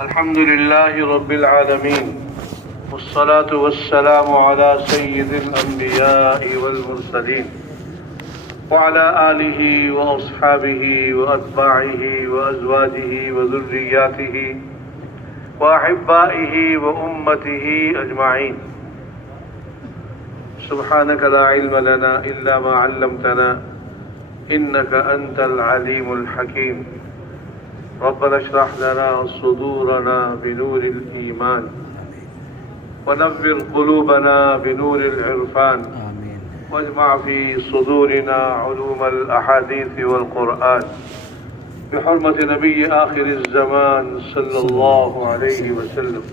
الحمد لله رب العالمين والصلاة والسلام على سيد الأنبياء والمرسلين وعلى آله وأصحابه وأتباعه وأزواجه وذرياته وأحبائه وأمته أجمعين. سبحانك لا علم لنا إلا ما علمتنا إنك أنت العليم الحكيم. ربنا اشرح لنا صدورنا بنور الإيمان ونور قلوبنا بنور العرفان واجمع في صدورنا علوم الأحاديث والقرآن بحرمة نبي آخر الزمان صلى الله عليه وسلم.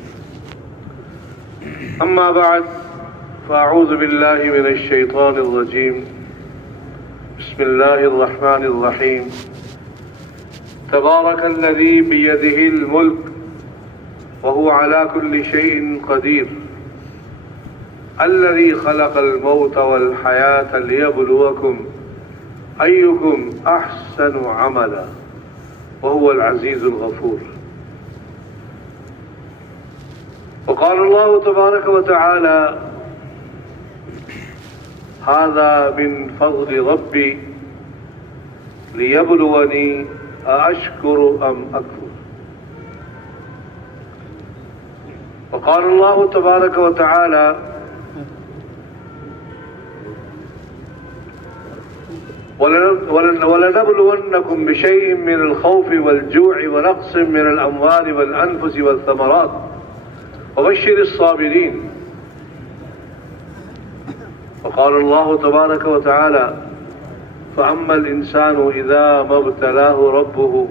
أما بعد فأعوذ بالله من الشيطان الرجيم. بسم الله الرحمن الرحيم. تبارك الذي بيده الملك وهو على كل شيء قدير الذي خلق الموت والحياة ليبلوكم أيكم أحسن عملا وهو العزيز الغفور. وقال الله تبارك وتعالى هذا من فضل ربي ليبلوني أشكر أم أكفر. وقال الله تبارك وتعالى ولنبلونكم بشيء من الخوف والجوع ونقص من الأموال والأنفس والثمرات وبشر الصابرين. وقال الله تبارك وتعالى فأما الإنسان إذا ما ابتلاه ربه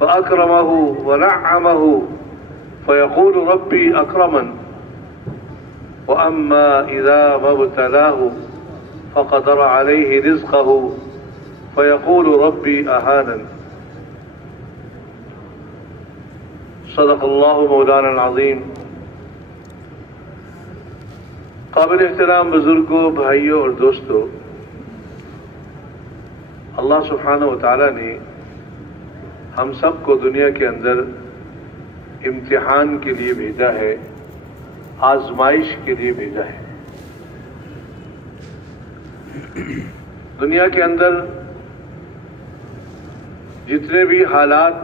فأكرمه ونعمه فيقول ربي أكرمن وأما إذا ما ابتلاه فقدر عليه رزقه فيقول ربي أهانن. صدق الله مولانا العظيم. قابل احترام بزرگوں، بھائیوں اور دوستوں، اللہ سبحانہ و تعالیٰ نے ہم سب کو دنیا کے اندر امتحان کے لیے بھیجا ہے، آزمائش کے لیے بھیجا ہے. دنیا کے اندر جتنے بھی حالات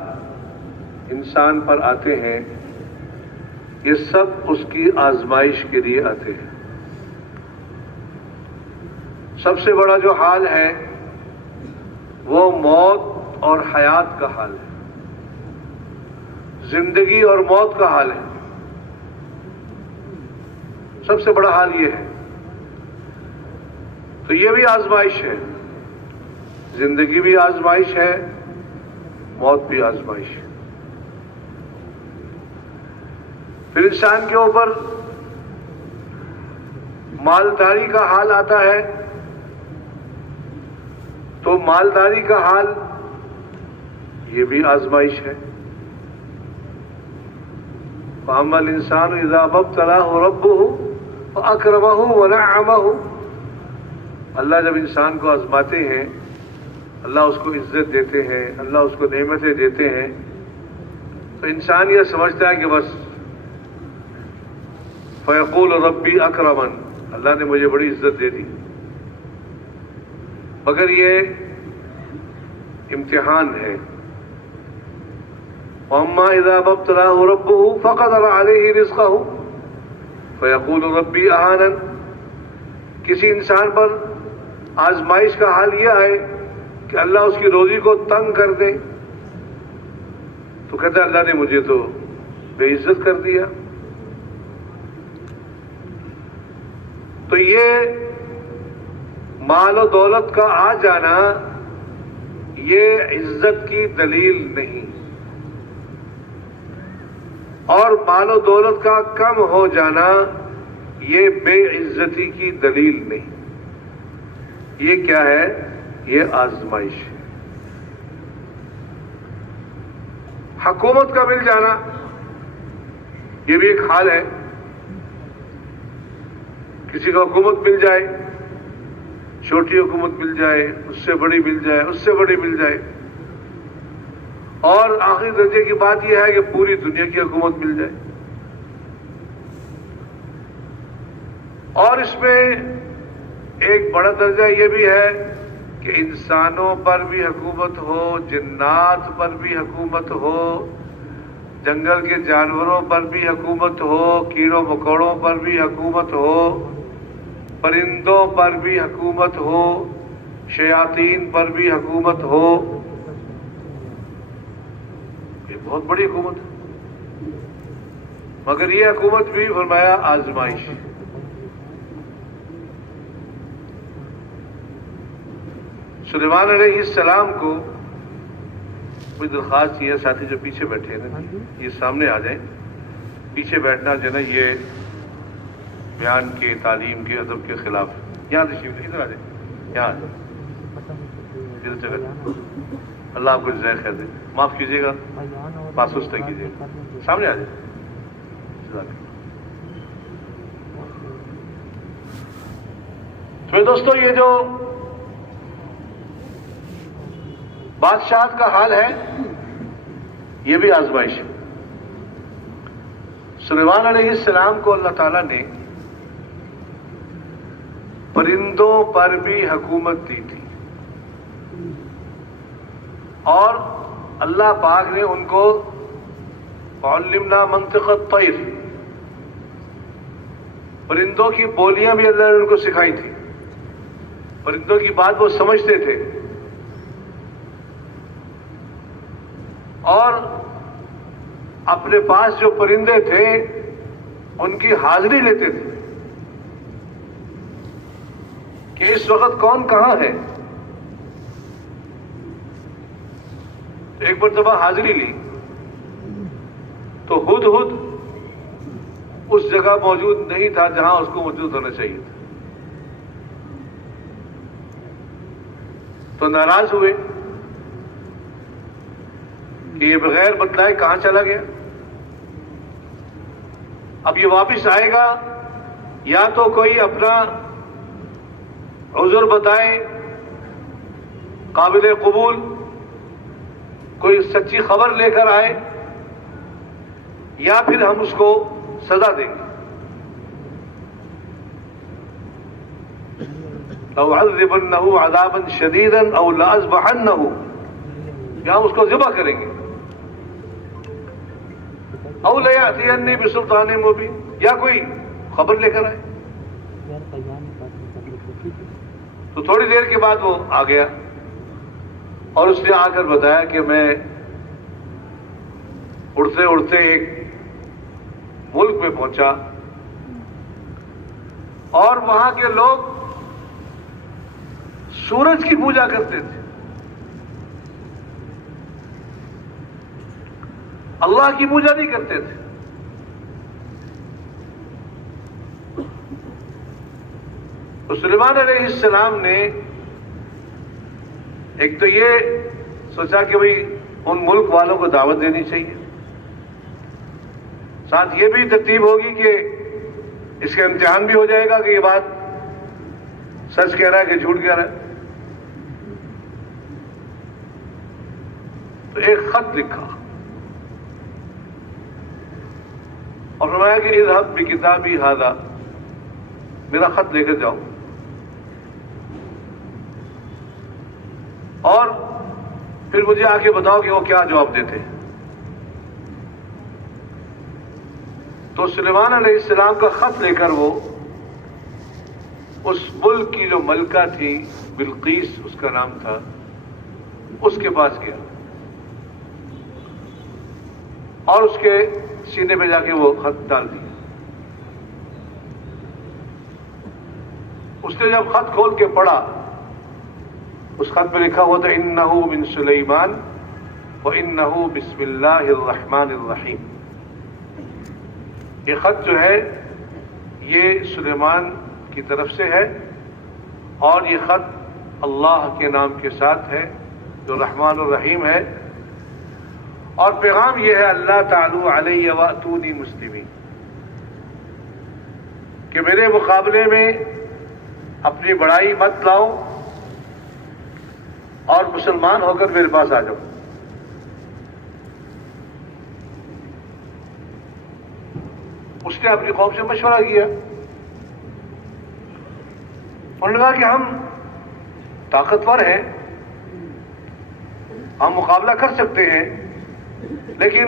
انسان پر آتے ہیں یہ سب اس کی آزمائش کے لیے آتے ہیں. سب سے بڑا جو حال ہے وہ موت اور حیات کا حال ہے، زندگی اور موت کا حال ہے. سب سے بڑا حال یہ ہے. تو یہ بھی آزمائش ہے، زندگی بھی آزمائش ہے، موت بھی آزمائش ہے. پھر انسان کے اوپر مالداری کا حال آتا ہے تو مالداری کا حال یہ بھی آزمائش ہے. فَأَمَّا الْإِنسَانُ إِذَا مَا ابْتَلَاهُ رَبُّهُ فَأَكْرَمَهُ وَنَعَّمَهُ. اللہ جب انسان کو آزماتے ہیں، اللہ اس کو عزت دیتے ہیں، اللہ اس کو نعمتیں دیتے ہیں، تو انسان یہ سمجھتا ہے کہ بس فَيَقُولُ رَبِّي أَكْرَمَنِ، اللہ نے مجھے بڑی عزت دے دی. مگر یہ امتحان ہے. وَأَمَّا إِذَا مَا ابْتَلَاهُ رَبُّهُ فَقَدَرَ عَلَيْهِ رِزْقَهُ فَيَقُولُ رَبِّي أَهَانَنِ. کسی انسان پر آزمائش کا حال یہ ہے کہ اللہ اس کی روزی کو تنگ کر دے تو کہتا ہے اللہ نے مجھے تو بے عزت کر دیا. تو یہ مال و دولت کا آ جانا یہ عزت کی دلیل نہیں، اور مال و دولت کا کم ہو جانا یہ بے عزتی کی دلیل نہیں. یہ کیا ہے؟ یہ آزمائش ہے. حکومت کا مل جانا یہ بھی ایک حال ہے. کسی کو حکومت مل جائے، چھوٹی حکومت مل جائے، اس سے بڑی مل جائے، اس سے بڑی مل جائے، اور آخری درجے کی بات یہ ہے کہ پوری دنیا کی حکومت مل جائے. اور اس میں ایک بڑا درجہ یہ بھی ہے کہ انسانوں پر بھی حکومت ہو، جنات پر بھی حکومت ہو، جنگل کے جانوروں پر بھی حکومت ہو، کیڑوں مکوڑوں پر بھی حکومت ہو، پرندوں پر بھی حکومت ہو، شیاطین پر بھی حکومت ہو. یہ بہت بڑی حکومت ہے، مگر یہ حکومت بھی فرمایا آزمائش. سلیمان علیہ السلام کو کوئی درخواست یہ ہے، ساتھی جو پیچھے بیٹھے ہیں نا یہ سامنے آ جائیں. پیچھے بیٹھنا جو ہے نا یہ بیان کے، تعلیم کے، ادب کے خلاف. یہاں تشریف ادھر آ جائیں، یہاں آ جائیں. اللہ آپ کو جزائے خیر دے. معاف کیجیے گا، پاسوس تک کیجیے گا. سامنے آ جائیں. تو دوستو یہ جو بادشاہت کا حال ہے یہ بھی آزمائش ہے. سلیمان علیہ السلام کو اللہ تعالیٰ نے پرندوں پر بھی حکومت دی تھی، اور اللہ پاک نے ان کو علمنا منطق الطیر، پرندوں کی بولیاں بھی اللہ نے ان کو سکھائی تھی. پرندوں کی بات وہ سمجھتے تھے اور اپنے پاس جو پرندے تھے ان کی حاضری لیتے تھے کہ اس وقت کون کہاں ہے. ایک مرتبہ حاضری لی تو ہدہد اس جگہ موجود نہیں تھا جہاں اس کو موجود ہونا چاہیے تھا. تو ناراض ہوئے کہ یہ بغیر بتلائے کہاں چلا گیا. اب یہ واپس آئے گا یا تو کوئی اپنا عذر بتائے قابل قبول، کوئی سچی خبر لے کر آئے، یا پھر ہم اس کو سزا دیں گے. لَأُعَذِّبَنَّهُ عَذَابًا شَدِيدًا أَوْ لَأَذْبَحَنَّهُ، یا ہم اس کو ذبح کریں گے. أَوْ لَيَأْتِيَنِّي بِسُلْطَانٍ مُبِينٍ، یا کوئی خبر لے کر آئے. تو تھوڑی دیر کے بعد وہ آ گیا اور اس نے آ کر بتایا کہ میں اڑتے اڑتے ایک ملک میں پہنچا اور وہاں کے لوگ سورج کی پوجا کرتے تھے، اللہ کی پوجا نہیں کرتے تھے. تو سلیمان علیہ السلام نے ایک تو یہ سوچا کہ بھئی ان ملک والوں کو دعوت دینی چاہیے، ساتھ یہ بھی ترتیب ہوگی کہ اس کا امتحان بھی ہو جائے گا کہ یہ بات سچ کہہ رہا ہے کہ جھوٹ کہہ رہا ہے. تو ایک خط لکھا اور فرمایا کہ اذهب بکتابی ھذا، میرا خط لے کر جاؤ اور پھر مجھے آ کے بتاؤ کہ وہ کیا جواب دیتے. تو سلیمان علیہ السلام کا خط لے کر وہ اس ملک کی جو ملکہ تھی، بلقیس اس کا نام تھا، اس کے پاس گیا اور اس کے سینے پہ جا کے وہ خط ڈال دیا. اس نے جب خط کھول کے پڑھا، اس خط میں لکھا ہوا تھا انہو من سلیمان وانہو بسم اللہ الرحمن الرحیم. یہ خط جو ہے یہ سلیمان کی طرف سے ہے اور یہ خط اللہ کے نام کے ساتھ ہے جو رحمان الرحیم ہے. اور پیغام یہ ہے اللہ تعالی علیہ واتونی مسلمین، کہ میرے مقابلے میں اپنی بڑائی مت لاؤ اور مسلمان ہو کر میرے پاس آ جاؤ. اس نے اپنی قوم سے مشورہ کیا. انہوں نے کہا کہ ہم طاقتور ہیں، ہم مقابلہ کر سکتے ہیں، لیکن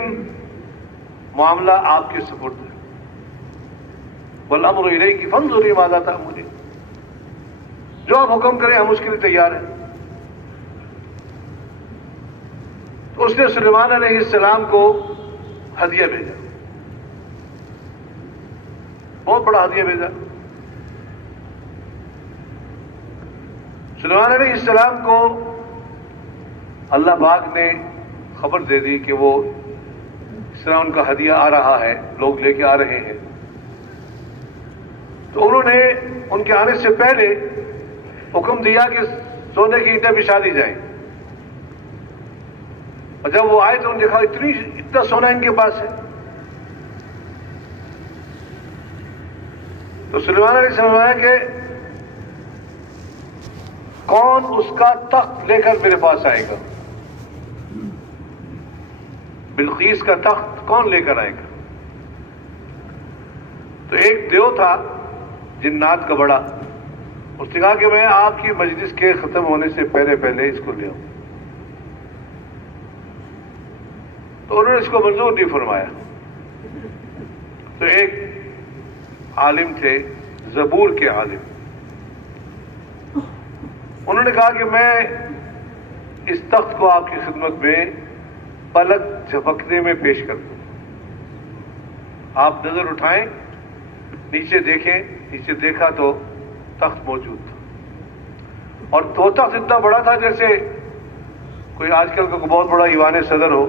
معاملہ آپ کے سپرد ہے. والامر الیک فانظری ماذا تأمرین، جو آپ حکم کریں ہم اس کے لیے تیار ہیں. تو اس نے سلیمان علیہ السلام کو ہدیہ بھیجا، بہت بڑا ہدیہ بھیجا. سلیمان علیہ السلام کو اللہ پاک نے خبر دے دی کہ وہ اس طرح ان کا ہدیہ آ رہا ہے، لوگ لے کے آ رہے ہیں. تو انہوں نے ان کے آنے سے پہلے حکم دیا کہ سونے کی اینٹیں بچھا دی جائیں. اور جب وہ آئے تو انہوں نے دیکھا اتنا سونا ان کے پاس ہے. تو سلیمان علیہ السلام نے کہ کون اس کا تخت لے کر میرے پاس آئے گا، بلقیس کا تخت کون لے کر آئے گا. تو ایک دیو تھا جنات کا بڑا، اس نے کہا کہ میں آپ کی مجلس کے ختم ہونے سے پہلے پہلے اس کو لے آؤں. تو انہوں نے اس کو منظور نہیں فرمایا. تو ایک عالم تھے، زبور کے عالم، انہوں نے کہا کہ میں اس تخت کو آپ کی خدمت میں پلک جھپکنے میں پیش کر دوں. آپ نظر اٹھائیں، نیچے دیکھیں. نیچے دیکھا تو تخت موجود تھا، اور وہ تخت اتنا بڑا تھا جیسے کوئی آج کل کا بہت بڑا ایوان صدر ہو.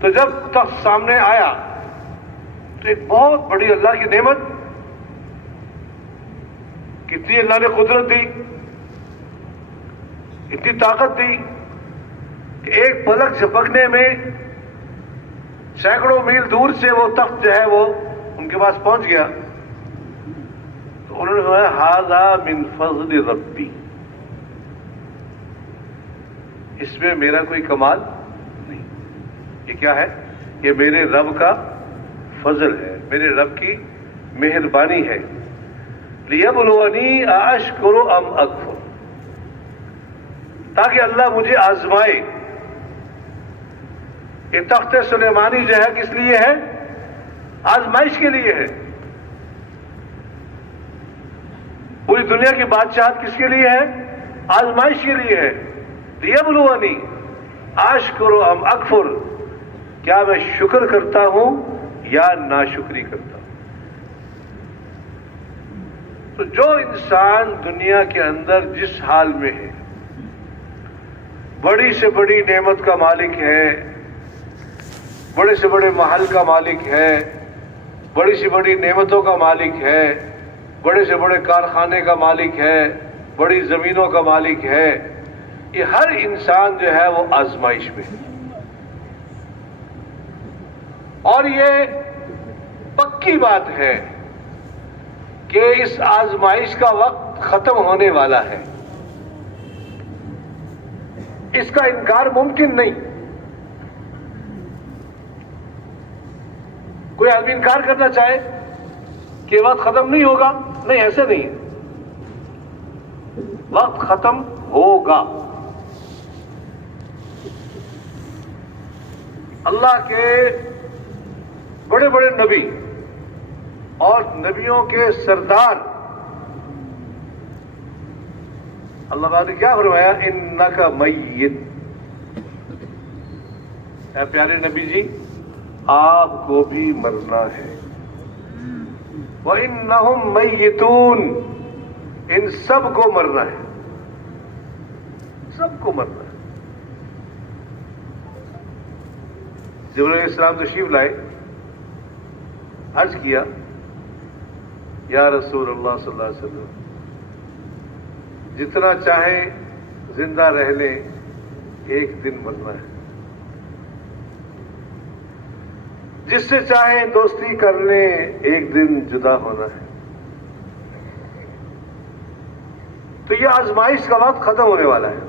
تو جب تخت سامنے آیا تو ایک بہت بڑی اللہ کی نعمت، کتنی اللہ نے قدرت دی، اتنی طاقت دی کہ ایک پلک جھپکنے میں سینکڑوں میل دور سے وہ تخت جو ہے وہ ان کے پاس پہنچ گیا. تو انہوں نے کہا ھذا من فضل ربی، اس میں میرا کوئی کمال نہیں، یہ کیا ہے؟ یہ میرے رب کا فضل ہے، میرے رب کی مہربانی ہے. لیبلونی ااشکر ام اکفر، تاکہ اللہ مجھے آزمائے. یہ تخت سلیمانی جو ہے کس لیے ہے؟ آزمائش کے لیے ہے. پوری دنیا کی بادشاہت کس کے لیے ہے؟ آزمائش کے لیے ہے. لیبلونی اشکر ام اکفر، کیا میں شکر کرتا ہوں یا ناشکری کرتا ہوں. تو جو انسان دنیا کے اندر جس حال میں ہے، بڑی سے بڑی نعمت کا مالک ہے، بڑے سے بڑے محل کا مالک ہے، بڑی سے بڑی نعمتوں کا مالک ہے، بڑے سے بڑے کارخانے کا مالک ہے، بڑی زمینوں کا مالک ہے، یہ ہر انسان جو ہے وہ آزمائش میں ہے. اور یہ پکی بات ہے کہ اس آزمائش کا وقت ختم ہونے والا ہے، اس کا انکار ممکن نہیں. کوئی آدمی انکار کرنا چاہے کہ وقت ختم نہیں ہوگا، نہیں، ایسے نہیں ہے. وقت ختم ہوگا. اللہ کے بڑے بڑے نبی اور نبیوں کے سردار اللہ تعالیٰ نے کیا فرمایا؟ انک میت، اے پیارے نبی جی آپ کو بھی مرنا ہے. وَإِنَّهُمْ مَيِّتُونَ، ان سب کو مرنا ہے، سب کو مرنا ہے. جبرائیل علیہ السلام تشریف لائے، عرض کیا یا رسول اللہ صلی اللہ علیہ وسلم، جتنا چاہیں زندہ رہ لیں، ایک دن مرنا ہے. جس سے چاہیں دوستی کر لیں، ایک دن جدا ہونا ہے. تو یہ آزمائش کا وقت ختم ہونے والا ہے.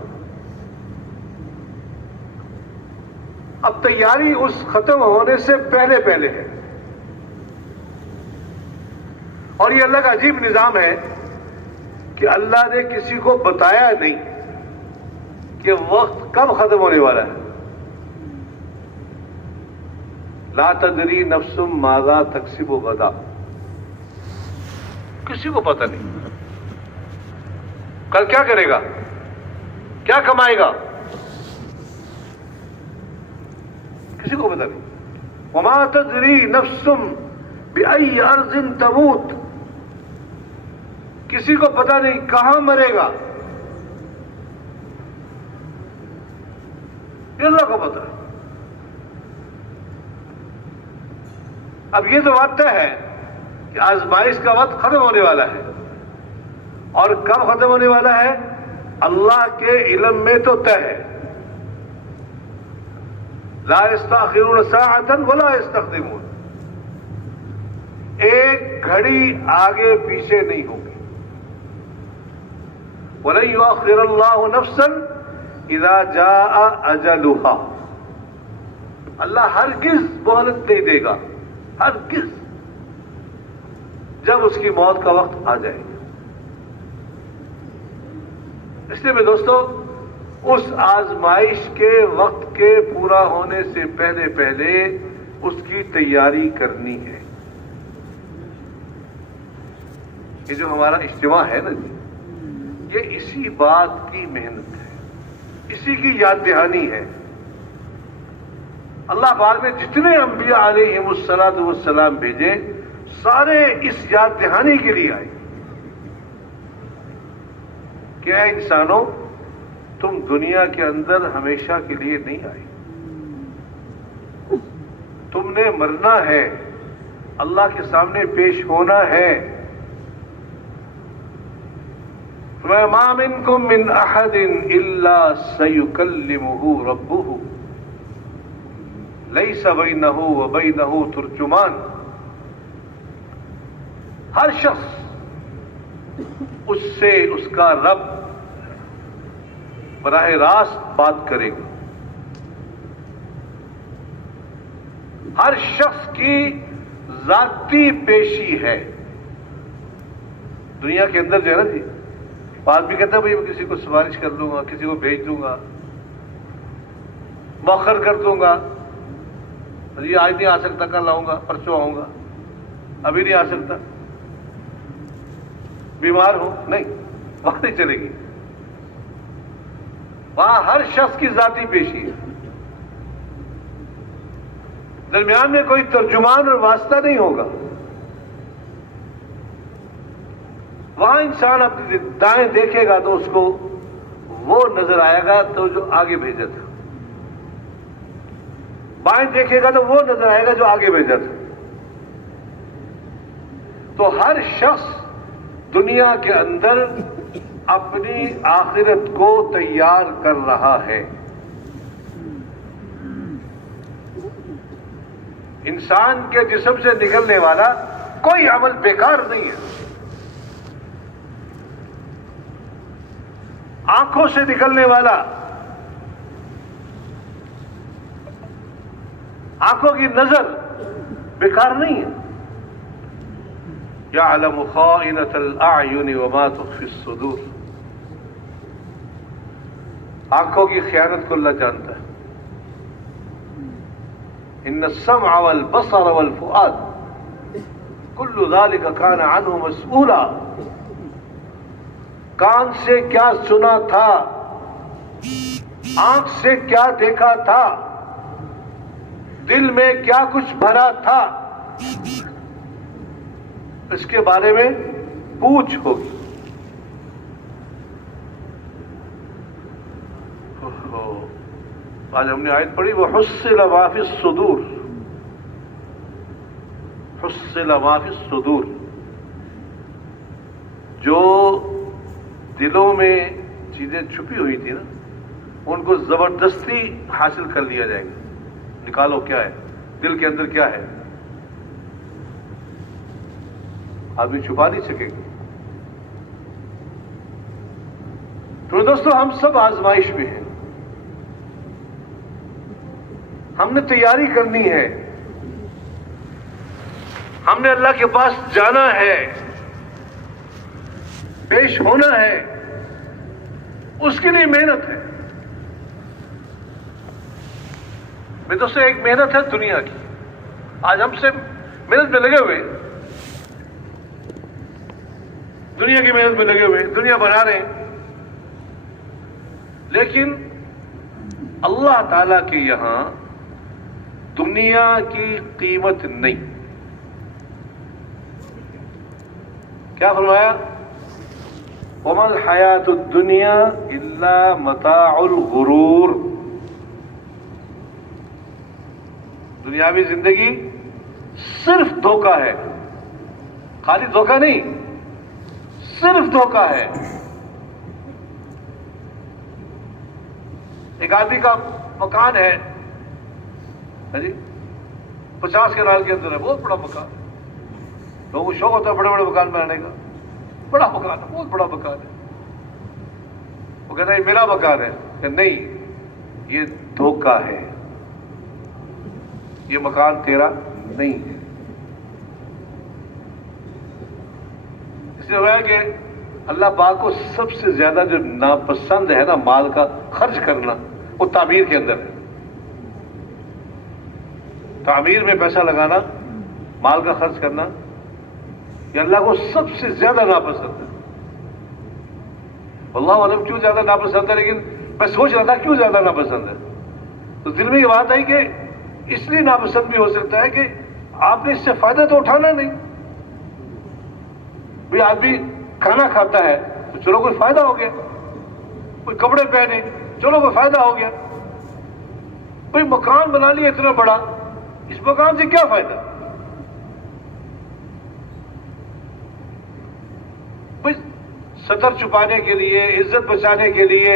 اب تیاری اس ختم ہونے سے پہلے پہلے ہے. اور یہ اللہ کا عجیب نظام ہے کہ اللہ نے کسی کو بتایا نہیں کہ وقت کب ختم ہونے والا ہے. لا تدری نفس ماذا تکسب غدا، کسی کو پتہ نہیں کل کیا کرے گا، کیا کمائے گا، کسی کو پتہ نہیں. وما تدری نفس بأي ارض تموت، کسی کو پتہ نہیں کہاں مرے گا، یہ اللہ کو پتہ ہے. اب یہ تو واقع ہے کہ آزمائش کا وقت ختم ہونے والا ہے، اور کب ختم ہونے والا ہے اللہ کے علم میں تو طے ہے. لا يستأخرون ساعة ولا يستقدمون، ایک گھڑی آگے پیچھے نہیں ہوگی. وَلَن يُؤَخِّرَ اللَّهُ نَفْسًا إِذَا جَاءَ أَجَلُهَا، اللہ ہرگز مہلت نہیں دے گا، ہرگز، جب اس کی موت کا وقت آ جائے گا. اس لیے میں دوستو اس آزمائش کے وقت کے پورا ہونے سے پہلے پہلے اس کی تیاری کرنی ہے. یہ جو ہمارا اجتماع ہے نا جی، یہ اسی بات کی محنت ہے، اسی کی یاد دہانی ہے. اللہ بعد میں جتنے انبیاء علیہم الصلاۃ والسلام بھیجے، سارے اس یاد دہانی کے لیے آئے کہ اے انسانوں، تم دنیا کے اندر ہمیشہ کے لیے نہیں آئے، تم نے مرنا ہے، اللہ کے سامنے پیش ہونا ہے. وَمَا مِنْكُمْ مِنْ أَحَدٍ إِلَّا سَيُكَلِّمُهُ رَبُّهُ لَيْسَ بَيْنَهُ وَبَيْنَهُ تُرْجُمَانٌ، ہر شخص اس سے اس کا رب براہ راست بات کرے گا. ہر شخص کی ذاتی پیشی ہے. دنیا کے اندر جو ہے نا جی، آدمی کہتا ہے بھائی میں کسی کو سفارش کر دوں گا، کسی کو بھیج دوں گا، مؤخر کر دوں گا، یہ آج نہیں آ سکتا، کل آؤں گا، پرسوں آؤں گا، ابھی نہیں آ سکتا، بیمار ہو، نہیں، وہاں نہیں چلے گی. وہاں ہر شخص کی ذاتی پیشی ہے، درمیان میں کوئی ترجمان اور واسطہ نہیں ہوگا. وہاں انسان اپنی دائیں دیکھے گا تو اس کو وہ نظر آئے گا تو جو آگے بھیجا تھا، بائیں دیکھے گا تو وہ نظر آئے گا جو آگے بھیجا تھا. تو ہر شخص دنیا کے اندر اپنی آخرت کو تیار کر رہا ہے. انسان کے جسم سے نکلنے والا کوئی عمل بیکار نہیں ہے. آنکھوں سے نکلنے والا، آنکھوں کی نظر بیکار نہیں ہے. يَعْلَمُ خَائِنَةَ الْأَعْيُنِ وَمَا تُخْفِي الصُّدُورُ، آنکھوں کی خیانت کو اللہ جانتا ہے. إِنَّ السَّمْعَ وَالْبَصَرَ وَالْفُؤَادَ كُلُّ ذَلِكَ كَانَ عَنْهُ مَسْئُولًا، کان سے کیا سنا تھا، آنکھ سے کیا دیکھا تھا، دل میں کیا کچھ بھرا تھا، اس کے بارے میں پوچھ ہوگی. آج ہم نے آیت پڑھی، وَحُصِّلَ مَا فِي الصُّدُورِ، حُصِّلَ مَا فِي الصُّدُورِ، جو دلوں میں چیزیں چھپی ہوئی تھی نا، ان کو زبردستی حاصل کر لیا جائے گا. نکالو کیا ہے دل کے اندر، کیا ہے، آدمی چھپا نہیں سکے گا. تو دوستو ہم سب آزمائش میں ہیں. ہم نے تیاری کرنی ہے، ہم نے اللہ کے پاس جانا ہے، پیش ہونا ہے، اس کے لیے محنت ہے۔ میں تو سے ایک محنت ہے دنیا کی، آج ہم سے محنت میں لگے ہوئے، دنیا کی محنت میں لگے ہوئے، دنیا بنا رہے ہیں، لیکن اللہ تعالی کے یہاں دنیا کی قیمت نہیں۔ کیا فرمایا؟ وَمَا الْحَيَاةُ الدُّنْيَا إِلَّا مَتَاعُ الْغُرُورِ، دنیاوی زندگی صرف دھوکہ ہے، خالی دھوکہ نہیں، صرف دھوکہ ہے۔ ایک آدمی کا مکان ہے جی 50 کنال کے اندر ہے، بہت بڑا مکان، لوگوں کو شوق ہوتا ہے بڑے بڑے مکان بنانے کا، بڑا مکان ہے، بہت بڑا مکان ہے، وہ کہتا ہے یہ میرا مکان ہے، کہ نہیں یہ دھوکہ ہے، یہ مکان تیرا نہیں ہے۔ اس لیے ہوا کہ اللہ پاک کو سب سے زیادہ جو ناپسند ہے نا مال کا خرچ کرنا، وہ تعمیر کے اندر ہے۔ تعمیر میں پیسہ لگانا، مال کا خرچ کرنا، یہ اللہ کو سب سے زیادہ ناپسند ہے۔ اللہ عالم کیوں زیادہ ناپسند ہے، لیکن میں سوچ رہا تھا کیوں زیادہ ناپسند ہے، تو دل میں یہ بات آئی کہ اس لیے ناپسند بھی ہو سکتا ہے کہ آپ نے اس سے فائدہ تو اٹھانا نہیں۔ بھئی آدمی کھانا کھاتا ہے تو چلو کوئی فائدہ ہو گیا، کوئی کپڑے پہنے چلو کوئی فائدہ ہو گیا، بھئی مکان بنا لیا اتنا بڑا، اس مکان سے کیا فائدہ؟ بھئی ستر چھپانے کے لیے، عزت بچانے کے لیے،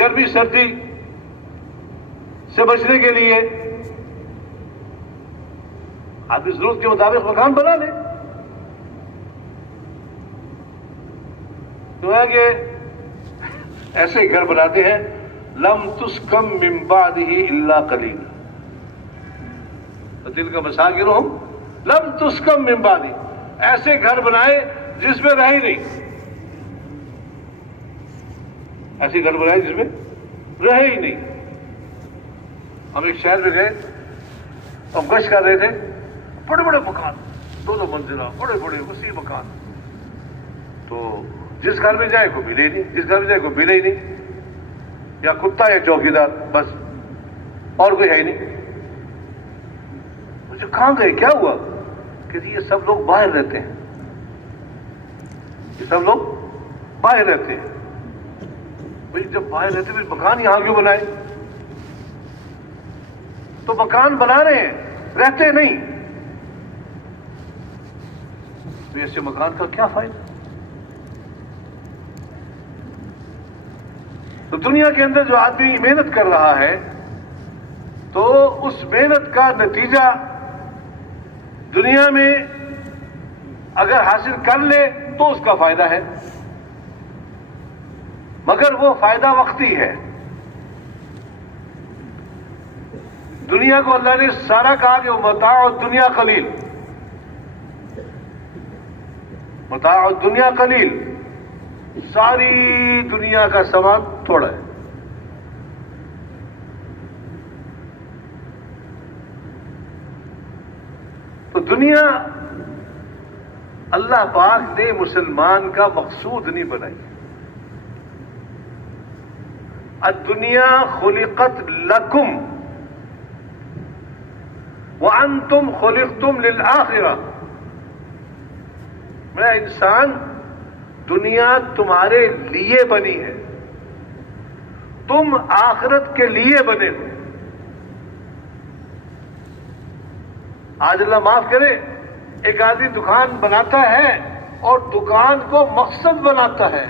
گرمی سردی سے بچنے کے لیے آدمی ضرورت کے مطابق مکان بنا لے۔ تو ہے کہ ایسے گھر بناتے ہیں لم تسکم من بعدہ الا قلیل، دل کا مساکن لم تسکم من بعدہ، ایسے گھر بنائے جس میں رہے ہی نہیں، ایسے گھر بنائے جس میں رہے ہی نہیں۔ ہم ایک شہر میں گئے، ہم گشت کر رہے تھے، بڑے بڑے مکان، 2 منزلہ، بڑے بڑے وسیع مکان، تو جس گھر میں جائے کوئی ملے ہی نہیں، جس گھر میں جائے کوئی ملے ہی نہیں، یا کتا یا چوکیدار، بس اور کوئی ہے ہی نہیں۔ مجھے کہاں گئے، کیا ہوا؟ کہ یہ سب لوگ باہر رہتے ہیں، یہ سب لوگ باہر رہتے ہیں۔ بھئی جب باہر رہتے ہیں مکان یہاں کیوں بنائے؟ تو مکان بنا رہے ہیں، رہتے نہیں، ایسے مکان کا کیا فائدہ؟ تو دنیا کے اندر جو آدمی محنت کر رہا ہے تو اس محنت کا نتیجہ دنیا میں اگر حاصل کر لے تو اس کا فائدہ ہے، مگر وہ فائدہ وقتی ہے۔ دنیا کو اللہ نے سارا کہا کہ وہ متاع الدنیا قلیل، متاع الدنیا قلیل، ساری دنیا کا سامان تھوڑا ہے۔ تو دنیا اللہ پاک نے مسلمان کا مقصود نہیں بنائی۔ الدنیا خلقت لکم وانتم خلقتم للآخرہ، میں انسان دنیا تمہارے لیے بنی ہے، تم آخرت کے لیے بنے ہو۔ آج اللہ معاف کرے، ایک آدمی دکان بناتا ہے اور دکان کو مقصد بناتا ہے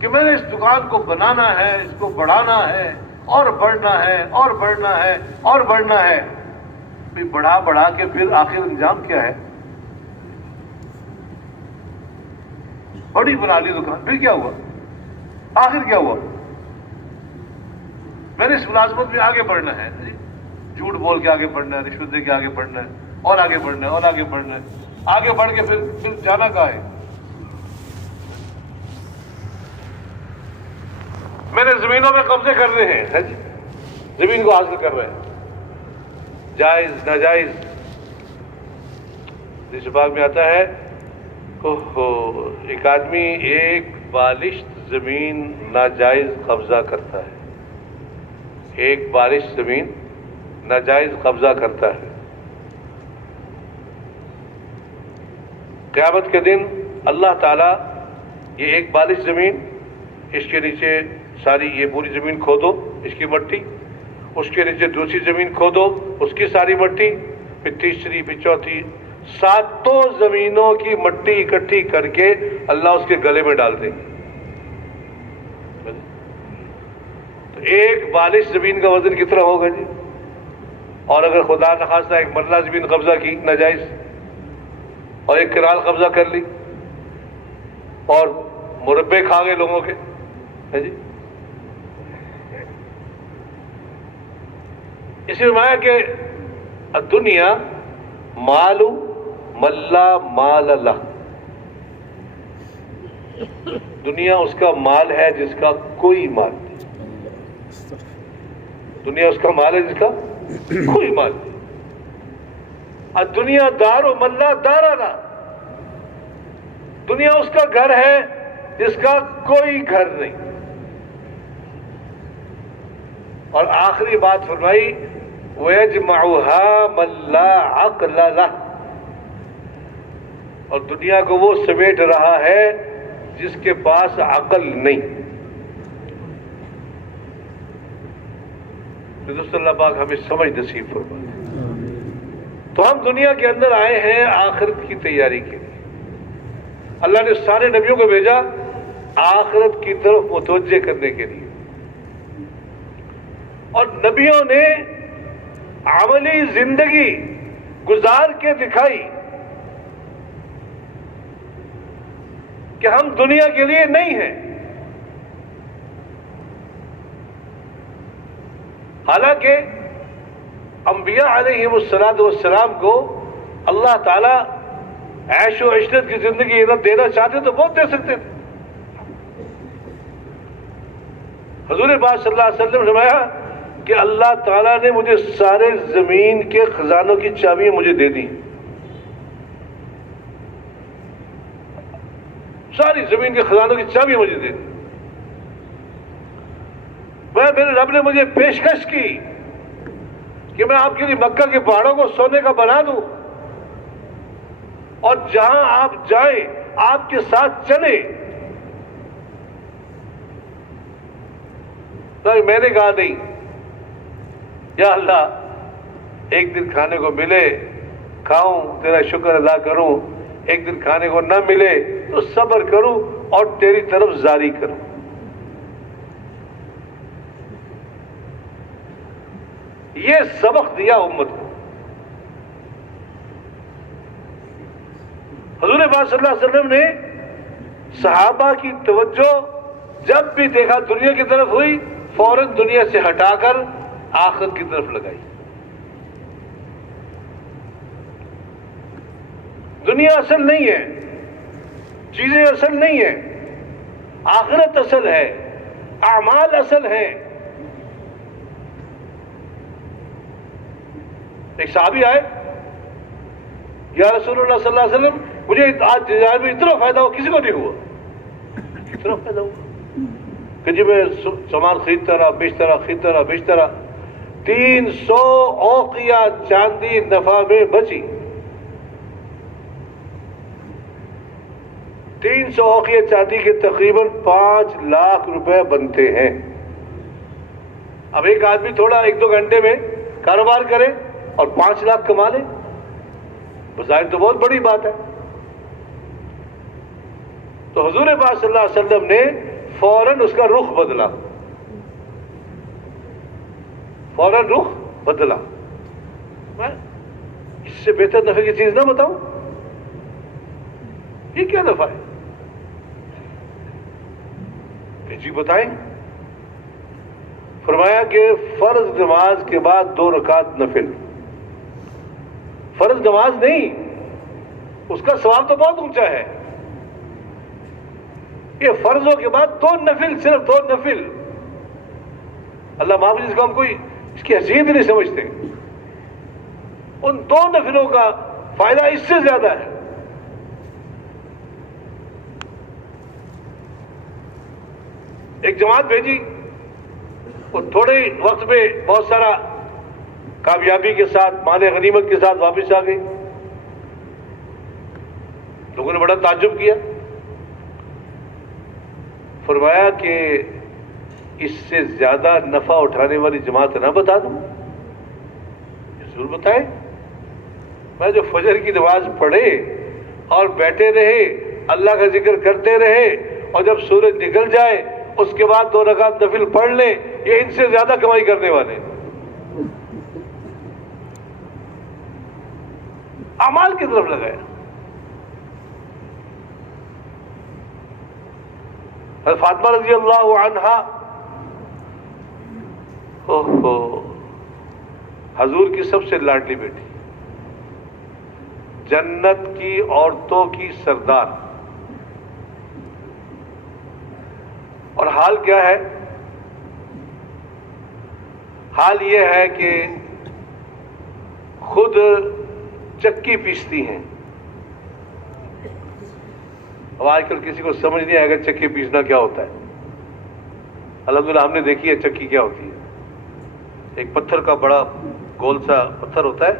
کہ میں نے اس دکان کو بنانا ہے، اس کو بڑھانا ہے، اور بڑھنا ہے، اور بڑھنا ہے، اور بڑھنا ہے۔ پھر بڑھا کے پھر آخر انجام کیا ہے؟ بڑی بنا لی دکان، پھر کیا ہوا؟ آخر کیا ہوا؟ میں نے اس ملازمت میں آگے بڑھنا ہے، جھوٹ بول کے آگے بڑھنا ہے، رشوت دے کے آگے بڑھنا ہے، اور آگے بڑھنا ہے، اور آگے بڑھنا ہے، آگے بڑھ کے پھر جانا کہاں ہے؟ میں نے زمینوں میں قبضے کرنے ہیں، زمین کو حاصل کر رہے ہیں، جائز ناجائز۔ حدیث پاک میں آتا ہے ایک آدمی ایک بالشت زمین ناجائز قبضہ کرتا ہے، ایک بالشت زمین ناجائز قبضہ کرتا ہے، قیامت کے دن اللہ تعالیٰ یہ ایک بالشت زمین، اس کے نیچے ساری یہ پوری زمین کھودو اس کی مٹی، اس کے نیچے دوسری زمین کھودو اس کی ساری مٹی، پھر تیسری، پھر چوتھی، 7 زمینوں کی مٹی اکٹھی کر کے اللہ اس کے گلے میں ڈال دیں گے۔ تو ایک بالش زمین کا وزن کتنا ہوگا جی؟ اور اگر خدا نخواستہ ایک مرلہ زمین قبضہ کی ناجائز، اور ایک کنال قبضہ کر لی، اور مربے کھا گئے لوگوں کے، جی اسی میں مایا کہ دنیا مال من لا مال لہ، دنیا اس کا مال ہے جس کا کوئی مال نہیں، دنیا اس کا مال ہے جس کا کوئی مال نہیں۔ دنیا دار و من لا دار لہ، دنیا اس کا گھر ہے جس کا کوئی گھر نہیں۔ اور آخری بات فرمائی وَيَجْمَعُهَا مَن لَا عَقْلَ لَهُ، اور دنیا کو وہ سمیٹ رہا ہے جس کے پاس عقل نہیں۔ دوست اللہ پاک ہمیں سمجھ نصیب فرمائے۔ تو ہم دنیا کے اندر آئے ہیں آخرت کی تیاری کے لیے۔ اللہ نے سارے نبیوں کو بھیجا آخرت کی طرف متوجہ کرنے کے لیے، اور نبیوں نے عملی زندگی گزار کے دکھائی کہ ہم دنیا کے لیے نہیں ہیں۔ حالانکہ انبیاء علیہم السلام کو اللہ تعالیٰ عیش و عشرت کی زندگی دینا چاہتے تو بہت دے سکتے تھے۔ حضور پاک صلی اللہ علیہ وسلم نے فرمایا کہ اللہ تعالیٰ نے مجھے سارے زمین کے خزانوں کی چابیاں مجھے دے دی، ساری زمین کے خزانوں کی چابیاں مجھے دے دی۔ میرے رب نے مجھے پیشکش کی کہ میں آپ کے لیے مکہ کے پہاڑوں کو سونے کا بنا دوں، اور جہاں آپ جائیں آپ کے ساتھ چلے۔ میں نے کہا نہیں یا اللہ، ایک دن کھانے کو ملے کھاؤں تیرا شکر ادا کروں، ایک دن کھانے کو نہ ملے تو صبر کروں اور تیری طرف زاری کروں۔ یہ سبق دیا امت کو۔ حضور پاک صلی اللہ علیہ وسلم نے صحابہ کی توجہ جب بھی دیکھا دنیا کی طرف ہوئی، فوراً دنیا سے ہٹا کر آخرت کی طرف لگائی۔ دنیا اصل نہیں ہے، چیزیں اصل نہیں ہیں، آخرت اصل ہے، اعمال اصل ہیں۔ ایک صحابی آئے، یا رسول اللہ صلی اللہ علیہ وسلم مجھے آج تجارت میں اتنا فائدہ ہو کسی کو نہیں ہوا، اتنا فائدہ ہوا کہ جی میں سامان خریدتا رہا، بیچتا رہا 300 اوقیہ چاندی نفع میں بچی، 300 اوقیہ چاندی کے تقریباً 5 لاکھ روپے بنتے ہیں۔ اب ایک آدمی تھوڑا 1-2 گھنٹے میں کاروبار کرے اور 5 لاکھ کما لے، بظاہر تو بہت بڑی بات ہے۔ تو حضور پاک صلی اللہ علیہ وسلم نے فوراً اس کا رخ بدلا، میں اس سے بہتر نفع کی چیز نہ بتاؤں، یہ کیا نفع ہے؟ کہ جی بتائیں۔ فرمایا کہ فرض نماز کے بعد 2 رکعت نفل، فرض نماز نہیں، اس کا ثواب تو بہت اونچا ہے، یہ فرضوں کے بعد 2 نفل، صرف 2 نفل، اللہ معاف جس کو ہم کوئی اس کی حیثیت نہیں سمجھتے، ان 2 نفلوں کا فائدہ اس سے زیادہ ہے۔ ایک جماعت بھیجی، وہ تھوڑے وقت میں بہت سارا کامیابی کے ساتھ، مال غنیمت کے ساتھ واپس آ گئی۔ لوگوں نے بڑا تعجب کیا، فرمایا کہ اس سے زیادہ نفع اٹھانے والی جماعت نہ بتا دوں؟ ضرور بتائیں۔ میں جو فجر کی نماز پڑھے اور بیٹھے رہے، اللہ کا ذکر کرتے رہے، اور جب سورج نکل جائے اس کے بعد 2 رکعت نفل پڑھ لیں، یہ ان سے زیادہ کمائی کرنے والے ہیں۔ اعمال کی طرف لگائے۔ حضرت فاطمہ رضی اللہ عنہا، حضور کی سب سے لاڈلی بیٹی، جنت کی عورتوں کی سردار، اور حال کیا ہے؟ حال یہ ہے کہ خود چکی پیستی ہیں۔ اب آج کل کسی کو سمجھ نہیں آئے گا چکی پیسنا کیا ہوتا ہے۔ الحمدللہ ہم نے دیکھی ہے چکی کیا ہوتی ہے۔ ایک پتھر کا بڑا گول سا پتھر ہوتا ہے،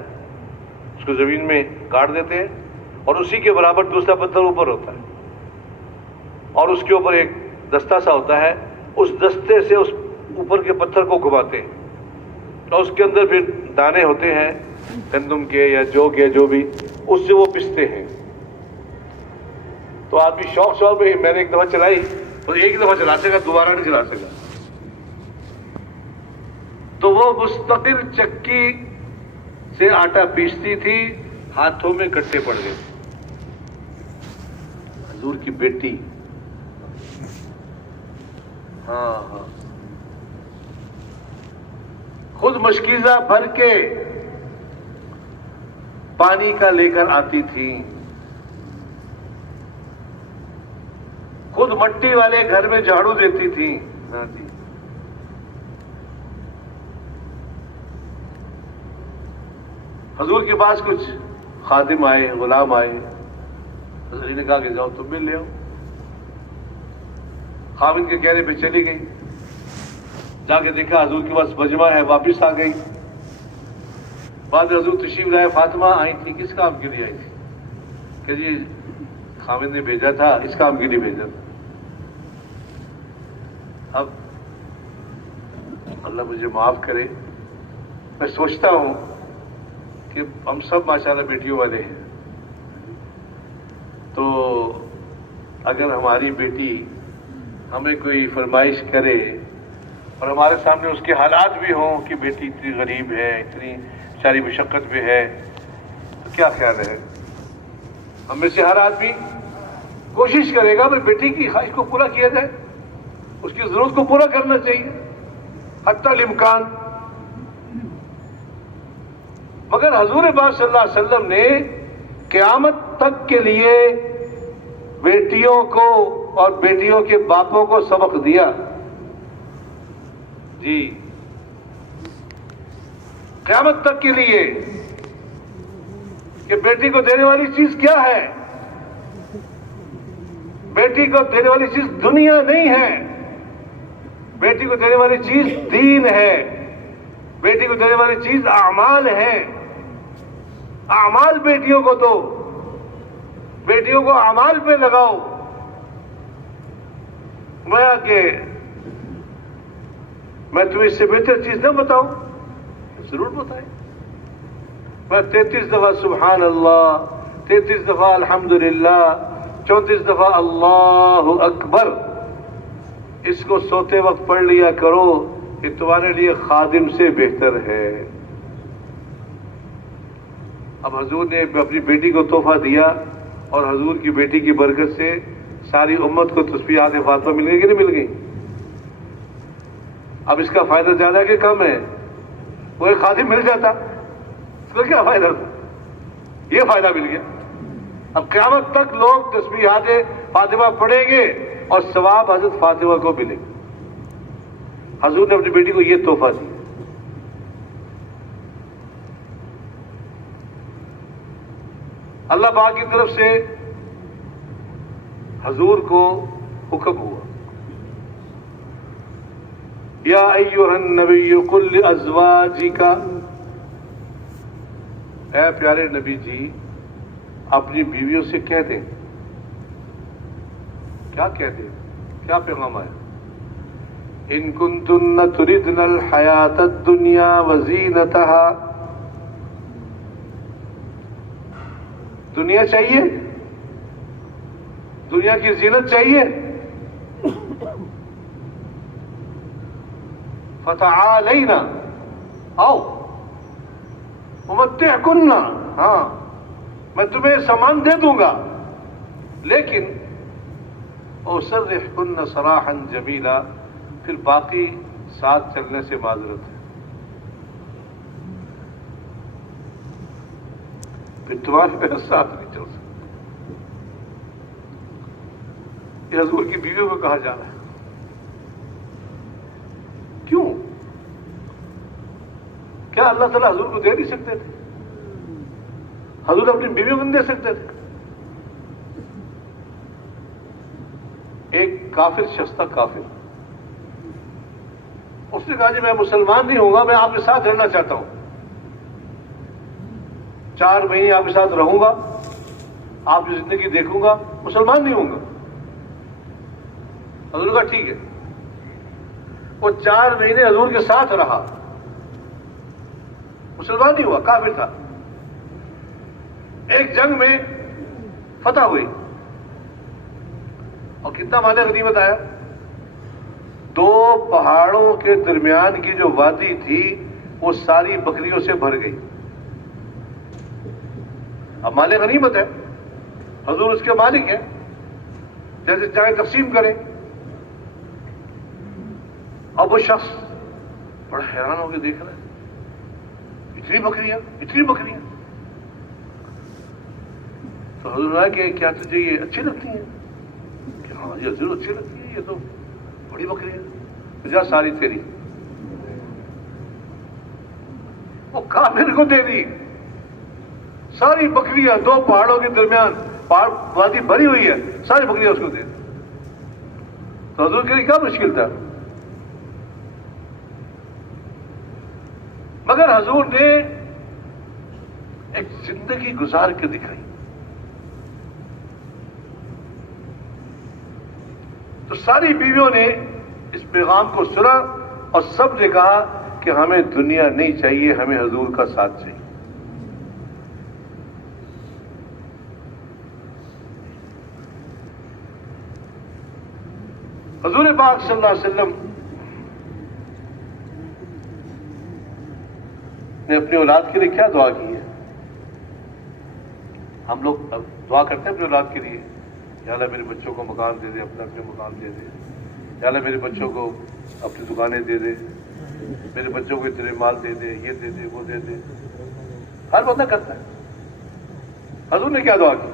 اس کو زمین میں کاٹ دیتے ہیں، اور اسی کے برابر دوسرا پتھر اوپر ہوتا ہے، اور اس کے اوپر ایک دستہ سا ہوتا ہے، اس دستے سے اس اوپر کے پتھر کو گھماتے ہیں، اور اس کے اندر پھر دانے ہوتے ہیں گندم کے یا جو کے، جو بھی، اس سے وہ پستے ہیں۔ تو آدمی شوق میں، میں نے ایک دفعہ چلائی، اور ایک دفعہ چلا سکا، دوبارہ نہیں چلا سکا، تو وہ مستقل چکی سے آٹا پیستی تھی، ہاتھوں میں گٹے پڑ گئے۔ حضور کی بیٹی، ہاں، خود مشکیزہ بھر کے پانی کا لے کر آتی تھی، خود مٹی والے گھر میں جھاڑو دیتی تھی۔ حضور کے پاس کچھ خادم آئے، غلام آئے، حضور نے کہا کہ جاؤ تم بھی لے آؤ۔ خاوند کے کہنے پہ چلی گئی، جا کے دیکھا حضور کے پاس مجمع ہے، واپس آ گئی۔ بعد حضور تشریف لائے، فاطمہ آئی تھی، کس کام کے لیے آئی تھی؟ کہ جی خاوند نے بھیجا تھا، اس کام کے لیے بھیجا تھا۔ اب اللہ مجھے معاف کرے، میں سوچتا ہوں کہ ہم سب ماشاءاللہ بیٹیوں والے ہیں، تو اگر ہماری بیٹی ہمیں کوئی فرمائش کرے اور ہمارے سامنے اس کے حالات بھی ہوں کہ بیٹی اتنی غریب ہے، اتنی ساری مشقت میں ہے، تو کیا خیال ہے؟ ہم میں سے ہر آدمی کوشش کرے گا کہ بیٹی کی خواہش کو پورا کیا جائے، اس کی ضرورت کو پورا کرنا چاہیے حتی الامکان۔ مگر حضور پاک صلی اللہ علیہ وسلم نے قیامت تک کے لیے بیٹیوں کو اور بیٹیوں کے باپوں کو سبق دیا۔ جی، قیامت تک کے لیے کہ بیٹی کو دینے والی چیز کیا ہے؟ بیٹی کو دینے والی چیز دنیا نہیں ہے، بیٹی کو دینے والی چیز دین ہے، بیٹی کو دینے والی چیز اعمال ہے۔ اعمال بیٹیوں کو دو، بیٹیوں کو اعمال پہ لگاؤ۔ میں تمہیں اس سے بہتر چیز نہ بتاؤں؟ ضرور بتائیں۔ میں 33 دفعہ سبحان اللہ، 33 دفعہ الحمدللہ، 34 دفعہ اللہ اکبر، اس کو سوتے وقت پڑھ لیا کرو، یہ تمہارے لیے خادم سے بہتر ہے۔ اب حضور نے اپنی بیٹی کو تحفہ دیا، اور حضور کی بیٹی کی برکت سے ساری امت کو تسبیحات فاطمہ مل گئی کہ نہیں مل گئی؟ اب اس کا فائدہ زیادہ کہ کم ہے؟ وہ ایک خادم مل جاتا اس کو کیا فائدہ تھا؟ یہ فائدہ مل گیا. اب قیامت تک لوگ تسبیحات فاطمہ پڑھیں گے اور ثواب حضرت فاطمہ کو ملے گا. حضور نے اپنی بیٹی کو یہ تحفہ دیا. اللہ پاک کی طرف سے حضور کو حکم ہوا یا ایھا النبی قل لازواجک، اے پیارے نبی جی اپنی بیویوں سے کہہ دیں. کیا کہہ دیں؟ کیا پیغام آیا؟ ان کنتن تردن الحیاۃ الدنیا وزینتها، دنیا چاہیے، دنیا کی زینت چاہیے، فتعالینا آؤ امتعکن، ہاں میں تمہیں سامان دے دوں گا، لیکن اسرحکن سراحا جمیلا، پھر باقی ساتھ چلنے سے معذرت ہے. پھر تمہارے میرے ساتھ نہیں چل سکتا. یہ حضور کی بیویوں کو کہا جا رہا ہے. کیوں؟ کیا اللہ تعالیٰ حضور کو دے نہیں سکتے تھے؟ حضور اپنی بیویوں کو نہیں دے سکتے تھے؟ ایک کافر شخص تھا، کافر، اس نے کہا جی میں مسلمان نہیں ہوں گا، میں آپ کے ساتھ رہنا چاہتا ہوں، 4 مہینے آپ کے ساتھ رہوں گا، آپ کی زندگی دیکھوں گا، مسلمان نہیں ہوں گا. حضور کا ٹھیک ہے. وہ 4 مہینے حضور کے ساتھ رہا، مسلمان نہیں ہوا، کافر تھا. ایک جنگ میں فتح ہوئی اور کتنا مال غنیمت آیا؟ 2 پہاڑوں کے درمیان کی جو وادی تھی وہ ساری بکریوں سے بھر گئی. اب مال غنیمت ہے، حضور اس کے مالک ہیں، جیسے چاہے تقسیم کریں. اب وہ شخص بڑا حیران ہو کے دیکھ رہا ہے، اتنی بکریاں، اتنی بکریاں. تو حضور نے کہ کیا تجھے یہ اچھی لگتی ہیں؟ کہ ہاں یہ ضرور اچھی لگتی ہے، یہ تو بڑی بکریاں، جا ساری تیری. وہ کافر کو دے دی ساری بکریاں، 2 پہاڑوں کے درمیان وادی بھری ہوئی ہے، ساری بکریاں اس کو دے دی. تو حضور کے لیے کیا مشکل تھا؟ مگر حضور نے ایک زندگی گزار کے دکھائی. تو ساری بیویوں نے اس پیغام کو سنا اور سب نے کہا کہ ہمیں دنیا نہیں چاہیے، ہمیں حضور کا ساتھ چاہیے. حضور پاک صلی اللہ علیہ وسلم نے اپنی اولاد کے لیے کیا دعا کی ہے؟ ہم لوگ دعا کرتے ہیں اپنی اولاد کے لیے، یا اللہ میرے بچوں کو مکان دے دے، اپنے مکان دے دے، یا اللہ میرے بچوں کو اپنی دکانیں دے دے، میرے بچوں کو اتنے مال دے دے، یہ دے دے، وہ دے دے. ہر بندہ کرتا ہے. حضور نے کیا دعا کی؟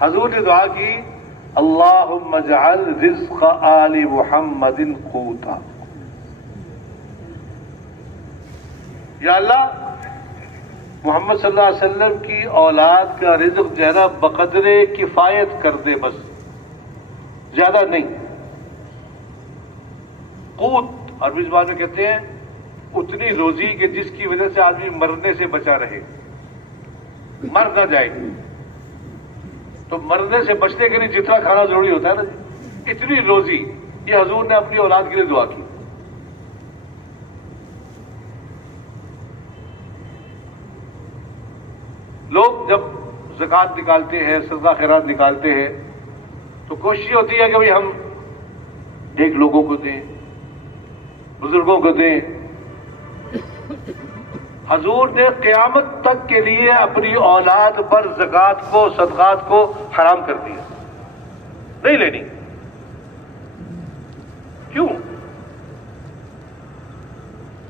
حضور نے دعا کی اللہم اجعل رزق آل محمد قوتا. یا اللہ محمد صلی اللہ علیہ وسلم کی اولاد کا رزق جو ہے نا بقدر کفایت کر دے، بس زیادہ نہیں. قوت عربی زبان میں کہتے ہیں اتنی روزی کہ جس کی وجہ سے آدمی مرنے سے بچا رہے، مر نہ جائے. تو مرنے سے بچنے کے لیے جتنا کھانا ضروری ہوتا ہے نا، اتنی روزی. یہ حضور نے اپنی اولاد کے لیے دعا کی. لوگ جب زکوٰۃ نکالتے ہیں، صدقہ خیرات نکالتے ہیں، تو کوشش ہوتی ہے کہ بھئی ہم ایک لوگوں کو دیں، بزرگوں کو دیں. حضور نے قیامت تک کے لیے اپنی اولاد پر زکوٰۃ کو، صدقات کو حرام کر دیا، نہیں لینی. کیوں؟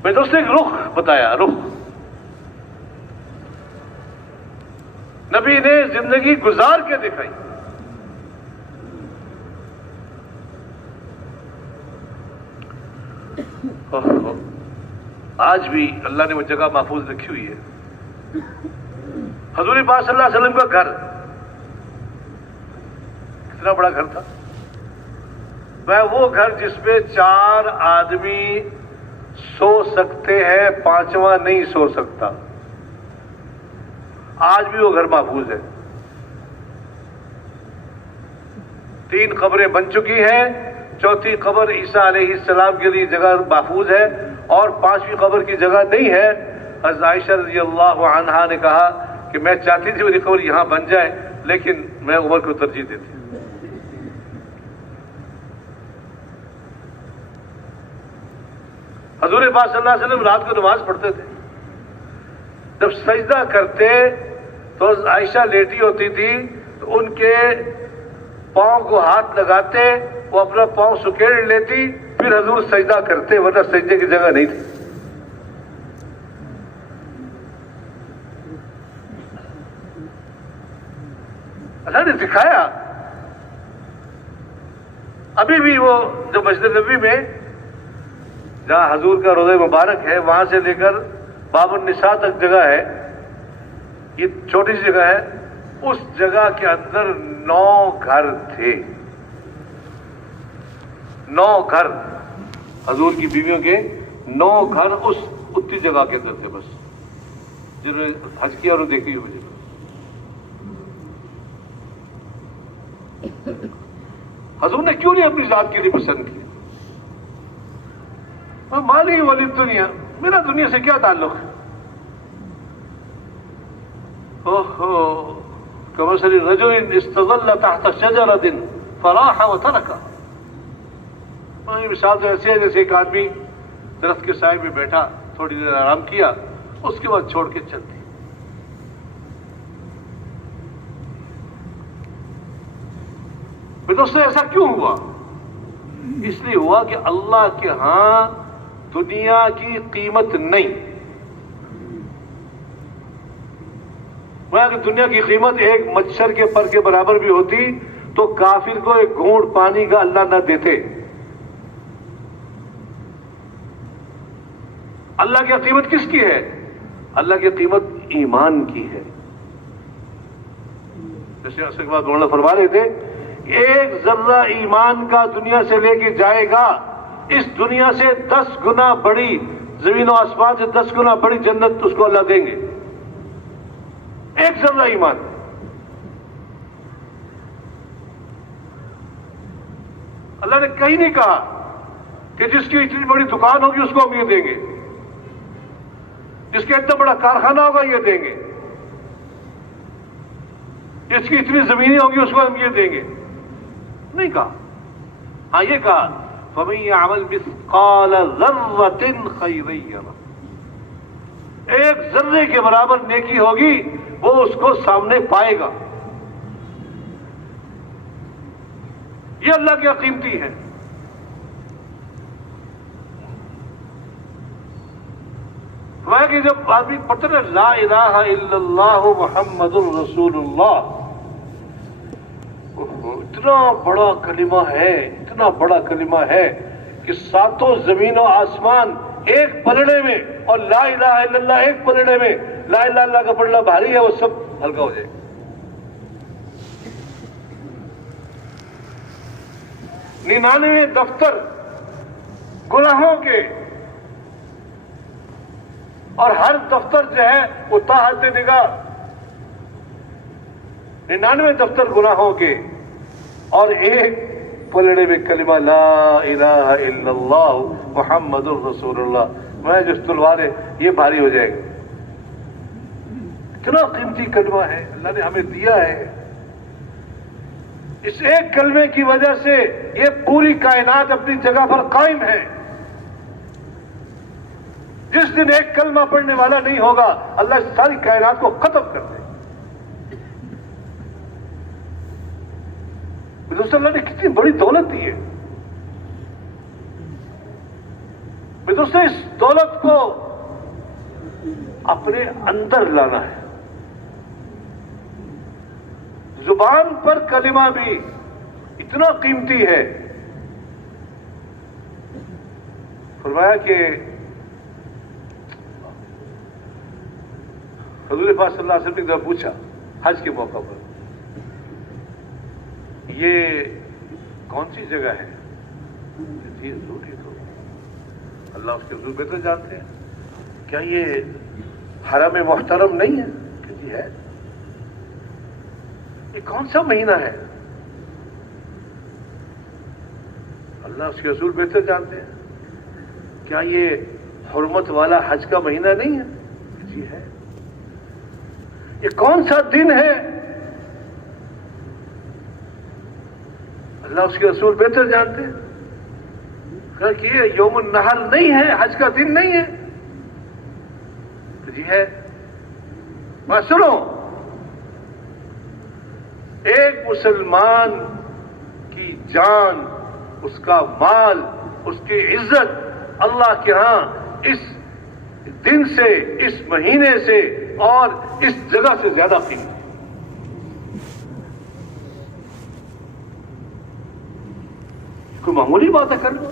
میں دوستوں ایک رخ بتایا، رخ نبی نے زندگی گزار کے دکھائی. آج بھی اللہ نے وہ جگہ محفوظ رکھی ہوئی ہے. حضور پاک صلی اللہ علیہ وسلم کا گھر کتنا بڑا گھر تھا. وہ گھر جس میں 4 آدمی سو سکتے ہیں، 5واں نہیں سو سکتا. آج بھی وہ گھر محفوظ ہے. 3 قبریں بن چکی ہیں، 4تھی قبر عیسیٰ علیہ السلام کے لیے جگہ محفوظ ہے، اور 5ویں قبر کی جگہ نہیں ہے. حضرت عائشہ رضی اللہ عنہا نے کہا کہ میں چاہتی تھی میری قبر یہاں بن جائے، لیکن میں عمر کو ترجیح دیتی. حضور پاک صلی اللہ علیہ وسلم رات کو نماز پڑھتے تھے. جب سجدہ کرتے تو عائشہ لیٹی ہوتی تھی تو ان کے پاؤں کو ہاتھ لگاتے، وہ اپنا پاؤں سکیڑ لیتی، پھر حضور سجدہ کرتے، ورنہ سجدے کی جگہ نہیں تھی. اللہ نے دکھایا. ابھی بھی وہ جو مسجد نبوی میں جہاں حضور کا روضہ مبارک ہے، وہاں سے لے کر باب النساء تک جگہ ہے، یہ چھوٹی سی جگہ ہے. اس جگہ کے اندر 9 گھر تھے. 9 گھر حضور کی بیویوں کے 9 گھر اس اتنی جگہ کے اندر تھے. بس جنہوں نے حج کیا اور دیکھی ہوئی جگہ. حضور نے کیوں نہیں اپنی ذات کے لیے پسند کی؟ مالی والی دنیا، میرا دنیا سے کیا تعلق ہے؟ کمثل رجل استظل تحت شجرۃ فراح وترکها. مثال تو ایسے ہے جیسے ایک آدمی درخت کے سائے میں بیٹھا، تھوڑی دیر آرام کیا، اس کے بعد چھوڑ کے چل دی. دوستوں ایسا کیوں ہوا؟ اس لیے ہوا کہ اللہ کے ہاں دنیا کی قیمت نہیں. اگر دنیا کی قیمت ایک مچھر کے پر کے برابر بھی ہوتی تو کافر کو ایک گھونٹ پانی کا اللہ نہ دیتے. اللہ کی قیمت کس کی ہے؟ اللہ کی قیمت ایمان کی ہے. جیسے اس کے بعد مولانا فرما رہے تھے، ایک ذرہ ایمان کا دنیا سے لے کے جائے گا، اس دنیا سے 10 گنا بڑی، زمین و آسمان سے 10 گنا بڑی جنت اس کو اللہ دیں گے. ایک ذرہ ایمان. اللہ نے کہیں نہیں کہا کہ جس کی اتنی بڑی دکان ہوگی اس کو ہم یہ دیں گے، جس کا اتنا بڑا کارخانہ ہوگا یہ دیں گے، جس کی اتنی زمینیں ہوگی اس کو ہم یہ دیں گے. نہیں کہا. ہاں یہ کہا فَمَن يَعْمَلْ مِثْقَالَ ذَرَّةٍ خَيْرًا يَرَهُ. ایک ذرے کے برابر نیکی ہوگی وہ اس کو سامنے پائے گا. یہ اللہ کی قیمتی ہے. کہ جب آدمی پڑھتے نا لا الہ الا اللہ محمد الرسول اللہ، اتنا بڑا کلمہ ہے، اتنا بڑا کلمہ ہے کہ 7 زمین و آسمان ایک پلڑے میں، اور لا الہ الا اللہ ایک پلڑے میں. لا الہ الا اللہ کا پلڑا بھاری ہے، وہ سب ہلکا ہو جائے. 99 دفتر گناہوں کے، اور ہر دفتر جو ہے وہ تحت نگاہ. 99 دفتر گناہوں کے اور ایک پلڑے میں کلمہ لا الہ الا اللہ محمد الرسول اللہ. میں جس تلوار ہے یہ بھاری ہو جائے گا. اتنا قیمتی کلمہ ہے اللہ نے ہمیں دیا ہے. اس ایک کلمے کی وجہ سے یہ پوری کائنات اپنی جگہ پر قائم ہے. جس دن ایک کلمہ پڑھنے والا نہیں ہوگا اللہ ساری کائنات کو ختم کر دے. اللہ نے کتنی بڑی دولت دی ہے. دوستوں اس دولت کو اپنے اندر لانا ہے. زبان پر کلمہ بھی اتنا قیمتی ہے. فرمایا کہ حضور پاک صلی اللہ علیہ وسلم نے جب پوچھا حج کے موقع پر یہ کون سی جگہ ہے؟ جی حضور یہ تو اللہ اس کے حضور بہتر جانتے ہیں. کیا یہ حرم محترم نہیں ہے؟ کہ جی ہے. یہ کون سا مہینہ ہے؟ اللہ اس کے حضور بہتر جانتے ہیں. کیا یہ حرمت والا حج کا مہینہ نہیں ہے؟ جی ہے. یہ کون سا دن ہے؟ اللہ اس کے رسول بہتر جانتے ہیں. کہ یہ یوم النحر نہیں ہے، حج کا دن نہیں ہے. جی ہے. بس سنو، ایک مسلمان کی جان، اس کا مال، اس کی عزت اللہ کے ہاں اس دن سے، اس مہینے سے اور اس جگہ سے زیادہ قیمتی ہے. کوئی معمولی بات ہے کر لو.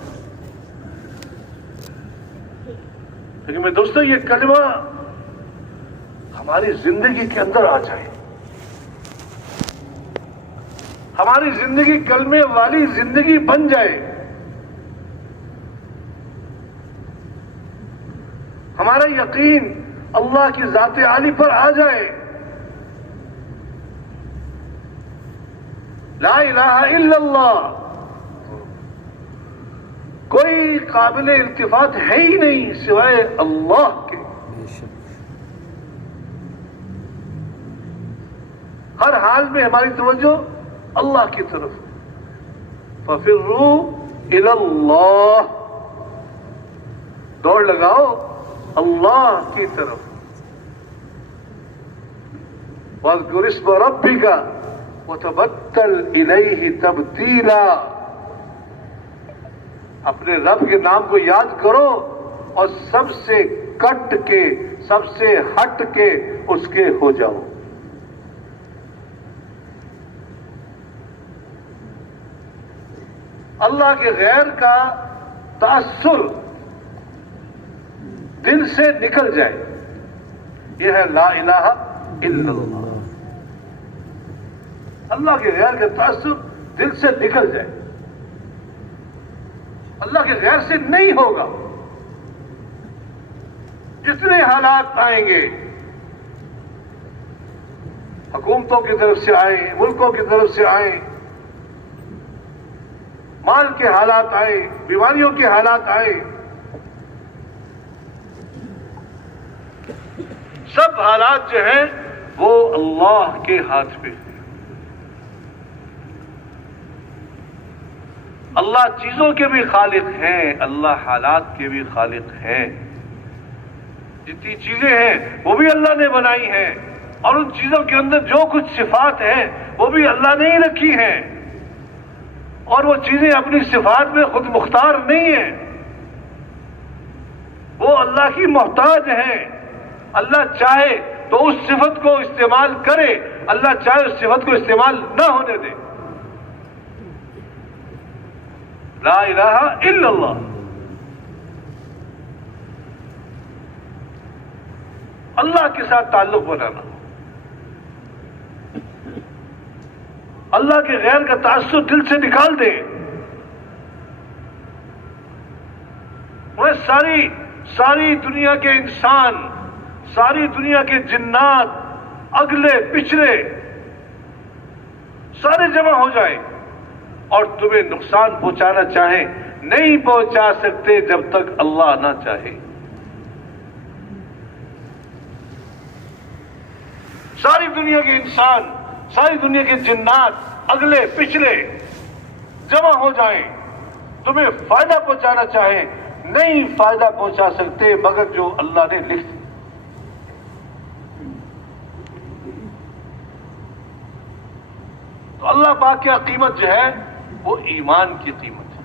لیکن میں دوستوں یہ کلمہ ہماری زندگی کے اندر آ جائے، ہماری زندگی کلمے والی زندگی بن جائے، ہمارا یقین اللہ کی ذات عالی پر آ جائے. لا الہ الا اللہ، کوئی قابل التفات ہے ہی نہیں سوائے اللہ کے. ہر حال میں ہماری توجہ اللہ کی طرف. فَفِرُّوا إِلَى اللَّهِ، دوڑ لگاؤ اللہ کی طرف. وَاذْكُرِ اسْمَ رَبِّكَ وَتَبَتَّلْ إِلَيْهِ تَبْتِيلًا، اپنے رب کے نام کو یاد کرو اور سب سے کٹ کے، سب سے ہٹ کے اس کے ہو جاؤ. اللہ کے غیر کا تأثر دل سے نکل جائے، یہ ہے لا الہ الا اللہ. اللہ کے غیر کا تأثر دل سے نکل جائے. اللہ کے غیر سے نہیں ہوگا. جتنے حالات آئیں گے، حکومتوں کی طرف سے آئیں، ملکوں کی طرف سے آئیں، مال کے حالات آئیں، بیماریوں کے حالات آئیں، سب حالات جو ہیں وہ اللہ کے ہاتھ میں ہیں. اللہ چیزوں کے بھی خالق ہیں، اللہ حالات کے بھی خالق ہیں. جتنی چیزیں ہیں وہ بھی اللہ نے بنائی ہیں، اور ان چیزوں کے اندر جو کچھ صفات ہیں وہ بھی اللہ نے ہی رکھی ہیں. اور وہ چیزیں اپنی صفات میں خود مختار نہیں ہیں، وہ اللہ کی محتاج ہیں. اللہ چاہے تو اس صفت کو استعمال کرے، اللہ چاہے اس صفت کو استعمال نہ ہونے دے. لا الہ الا اللہ. اللہ کے ساتھ تعلق بنانا، اللہ کے غیر کا تعصب دل سے نکال دے. وہ ساری دنیا کے انسان، ساری دنیا کے جنات، اگلے پچھلے سارے جمع ہو جائیں اور تمہیں نقصان پہنچانا چاہیں، نہیں پہنچا سکتے جب تک اللہ نہ چاہے. ساری دنیا کے انسان، ساری دنیا کے جنات، اگلے پچھلے جمع ہو جائیں، تمہیں فائدہ پہنچانا چاہیں، نہیں فائدہ پہنچا سکتے مگر جو اللہ نے لکھ دیا. تو اللہ پاک کی قیمت جو ہے وہ ایمان کی قیمت ہے.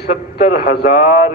70,000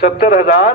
70,000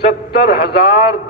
70,000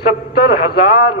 70,000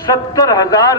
70,000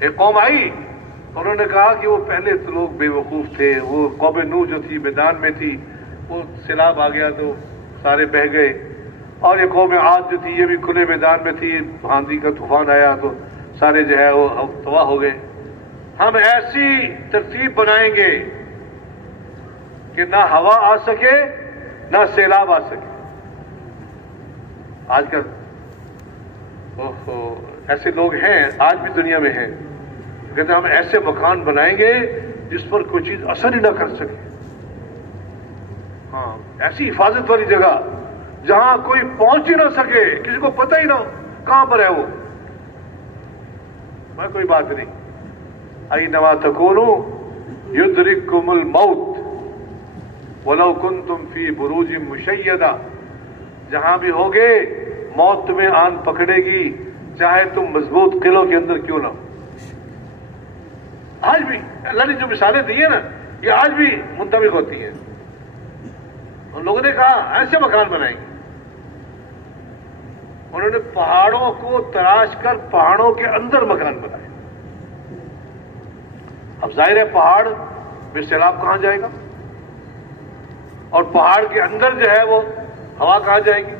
ایک قوم آئی، انہوں نے کہا کہ وہ پہلے تو لوگ بے وقوف تھے، وہ قوم نوح جو تھی میدان میں تھی، وہ سیلاب آ گیا تو سارے بہہ گئے، اور یہ قوم عاد جو تھی یہ بھی کھلے میدان میں تھی، آندھی کا طوفان آیا تو سارے جو ہے وہ تباہ ہو گئے۔ ہم ایسی ترتیب بنائیں گے کہ نہ ہوا آ سکے نہ سیلاب آ سکے۔ آج کل ایسے لوگ ہیں، آج بھی دنیا میں ہیں، کہتے ہیں ہم ایسے مکان بنائیں گے جس پر کوئی چیز اثر ہی نہ کر سکے۔ ہاں، ایسی حفاظت والی جگہ جہاں کوئی پہنچ ہی نہ سکے، کسی کو پتہ ہی نہ ہو کہاں پر ہے وہ۔ میں کوئی بات نہیں، اینما تکونوا یدرککم الموت ولو کنتم فی بروج مشیدہ، جہاں بھی ہوگے موت تمہیں آن پکڑے گی، چاہے تم مضبوط قلعوں کے اندر کیوں نہ ہو۔ آج بھی اللہ نے جو مثالیں دی ہیں نا، یہ آج بھی منطبق ہوتی ہیں۔ ان لوگوں نے کہا ایسے مکان بنائیں گے، انہوں نے پہاڑوں کو تراش کر پہاڑوں کے اندر مکان بنائے۔ اب ظاہر ہے پہاڑ میں سیلاب کہاں جائے گا، اور پہاڑ کے اندر جو ہے وہ ہوا کہاں جائے گی،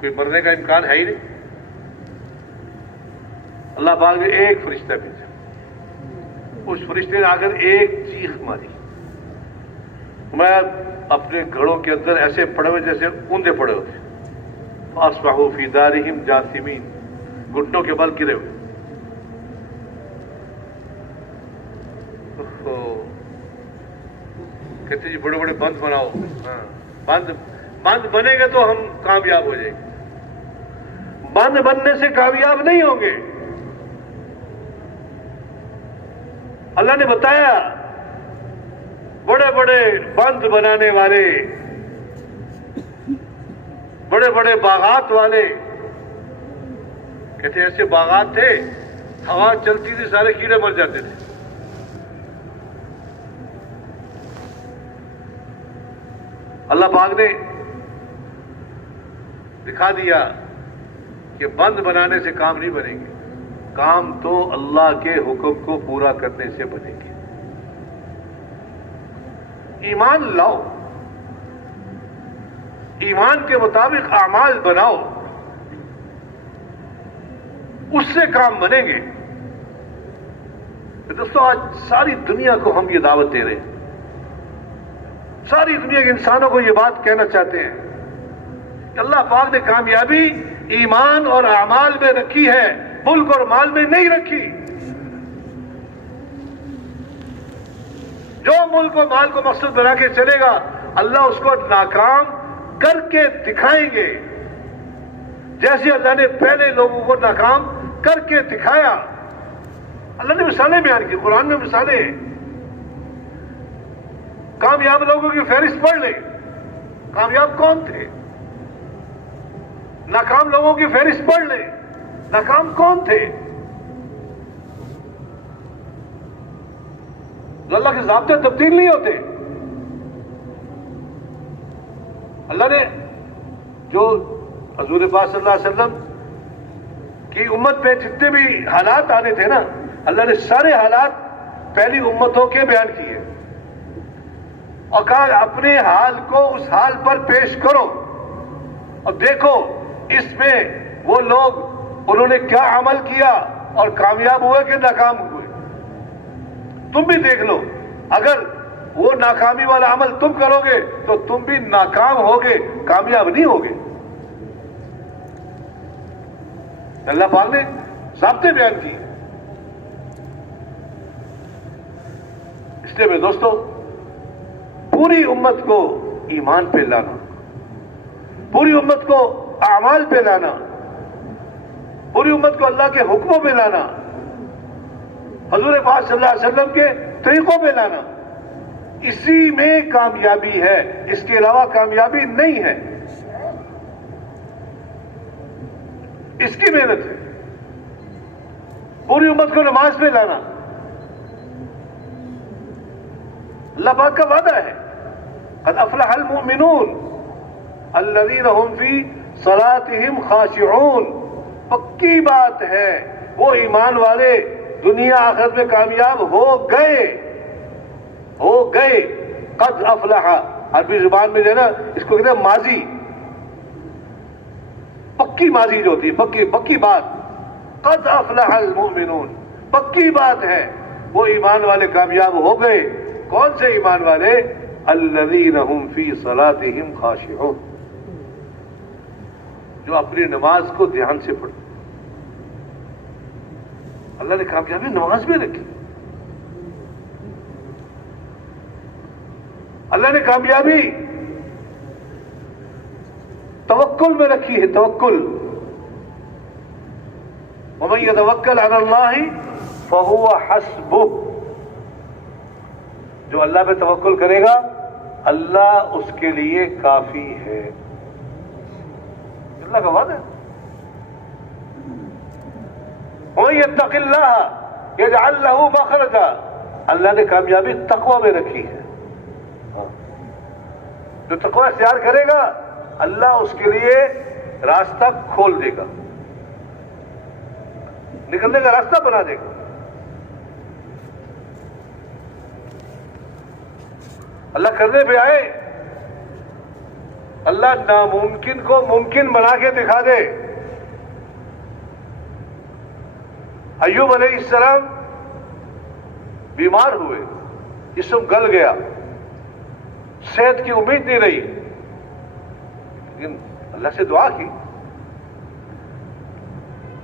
کوئی مرنے کا امکان ہے ہی نہیں۔ اللہ پاک نے ایک فرشتہ بھیجا، اس فرشتے نے آ کر ایک چیخ ماری، میں اپنے گھروں کے اندر ایسے پڑے ہوئے جیسے اوندے پڑے ہوتے، فاصبحوا فی دارہم جاثمین، گھٹنوں کے بل گرے ہوئے۔ کہتے جی بڑے بڑے بند بناؤ، ہاں بند بنے گے تو ہم کامیاب ہو جائیں گے، بند بننے سے کامیاب نہیں ہوں گے۔ اللہ نے بتایا بڑے بڑے بند بنانے والے، بڑے بڑے باغات والے، کہتے ایسے باغات تھے ہوا چلتی تھی سارے کیڑے مر جاتے تھے۔ اللہ پاک نے دکھا دیا کہ بند بنانے سے کام نہیں بنے گے، کام تو اللہ کے حکم کو پورا کرنے سے بنے گے۔ ایمان لاؤ، ایمان کے مطابق اعمال بناؤ، اس سے کام بنیں گے۔ دوستو آج ساری دنیا کو ہم یہ دعوت دے رہے ہیں، ساری دنیا کے انسانوں کو یہ بات کہنا چاہتے ہیں کہ اللہ پاک نے کامیابی ایمان اور اعمال میں رکھی ہے، ملک اور مال میں نہیں رکھی۔ جو ملک اور مال کو مقصد بنا کے چلے گا اللہ اس کو ناکام کر کے دکھائیں گے، جیسے اللہ نے پہلے لوگوں کو ناکام کر کے دکھایا۔ اللہ نے مثالیں بیان کی، قرآن میں مثالیں ہیں۔ کامیاب لوگوں کی فہرست پڑھ لیں، کامیاب کون تھے؟ ناکام لوگوں کی فہرست پڑھ لیں، ناکام کون تھے؟ جو اللہ کے ضابطے تبدیل نہیں ہوتے۔ اللہ نے جو حضور پاک صلی اللہ علیہ وسلم کی امت پہ جتنے بھی حالات آنے تھے نا، اللہ نے سارے حالات پہلی امتوں کے بیان کیے اور کہا اپنے حال کو اس حال پر پیش کرو اور دیکھو اس میں وہ لوگ انہوں نے کیا عمل کیا اور کامیاب ہوئے کہ ناکام ہوئے۔ تم بھی دیکھ لو، اگر وہ ناکامی والا عمل تم کرو گے تو تم بھی ناکام ہوگے، کامیاب نہیں ہوگے۔ اللہ پاک نے ضابطے بیان کیے۔ اس لیے میرے دوستو پوری امت کو ایمان پہ لانا، پوری امت کو اعمال پہ لانا، پوری امت کو اللہ کے حکموں پہ لانا، حضور پاک صلی اللہ علیہ وسلم کے طریقوں پہ لانا، اسی میں کامیابی ہے، اس کے علاوہ کامیابی نہیں ہے۔ اس کی محنت ہے پوری امت کو نماز پہ لانا۔ اللہ پاک کا وعدہ ہے قد افلح المؤمنون الذين هم في صلاتهم خاشعون پکی بات ہے وہ ایمان والے دنیا آخرت میں کامیاب ہو گئے. قد افلح عربی زبان میں جو ہے نا اس کو کہتے ہیں ماضی، پکی ماضی جو ہوتی ہے، پکی بات. قد افلح المؤمنون، پکی بات ہے وہ ایمان والے کامیاب ہو گئے. کون سے ایمان والے؟ الذین هم فی صلاتهم خاشعون، جو اپنی نماز کو دھیان سے پڑھتے. اللہ نے کامیابی نماز میں رکھی، اللہ نے کامیابی توکل میں رکھی ہے. توکل، ومن یتوکل علی اللہ فہو حسبہ، جو اللہ پہ توکل کرے گا اللہ اس کے لیے کافی ہے. اللہ کا وعدہ ہے. ومن یتق اللہ یجعل لہ مخرجا، اللہ نے کامیابی تقوی میں رکھی ہے. جو تقوی اختیار کرے گا اللہ اس کے لیے راستہ کھول دے گا، نکلنے کا راستہ بنا دے گا. اللہ کرنے پہ آئے، اللہ ناممکن کو ممکن بنا کے دکھا دے. ایوب علیہ السلام بیمار ہوئے، جسم گل گیا، صحت کی امید نہیں رہی، لیکن اللہ سے دعا کی.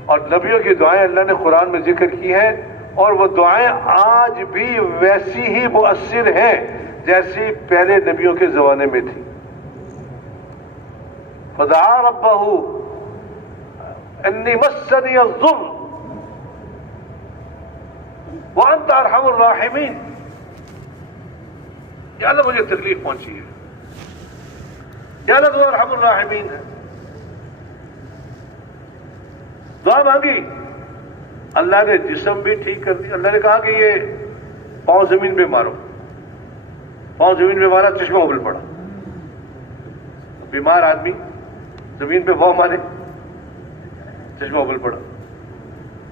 اور نبیوں کی دعائیں اللہ نے قرآن میں ذکر کی ہیں، اور وہ دعائیں آج بھی ویسی ہی مؤثر ہیں جیسی پہلے نبیوں کے زمانے میں تھی. فدعا ربہ انی مسنی الضر وانت ارحم الراحمین، یا اللہ مجھے تکلیف پہنچی ہے، یا اللہ تو ارحم الراحمین ہے. دعا مانگی، اللہ نے جسم بھی ٹھیک کر دیا. اللہ نے کہا کہ یہ پاؤں زمین پہ مارو. پاؤں زمین پہ مارا، چشمہ ابل پڑا. بیمار آدمی زمین پہ پاؤں مارے، چشمہ ابل پڑا.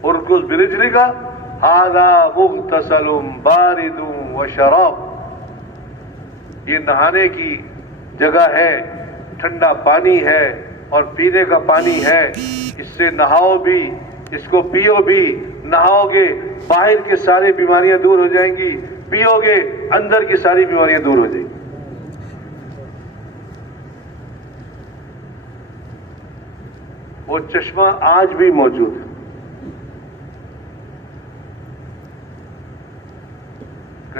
اور اس برجلی کا ھذا مغتسل بارد وشراب، یہ نہانے کی جگہ ہے، ٹھنڈا پانی ہے اور پینے کا پانی ہے. اس سے نہاؤ بھی، اس کو پیو بھی. نہاؤ گے باہر کی ساری بیماریاں دور ہو جائیں گی، پیو گے اندر کی ساری بیماریاں دور ہو جائیں گی. وہ چشمہ آج بھی موجود ہے.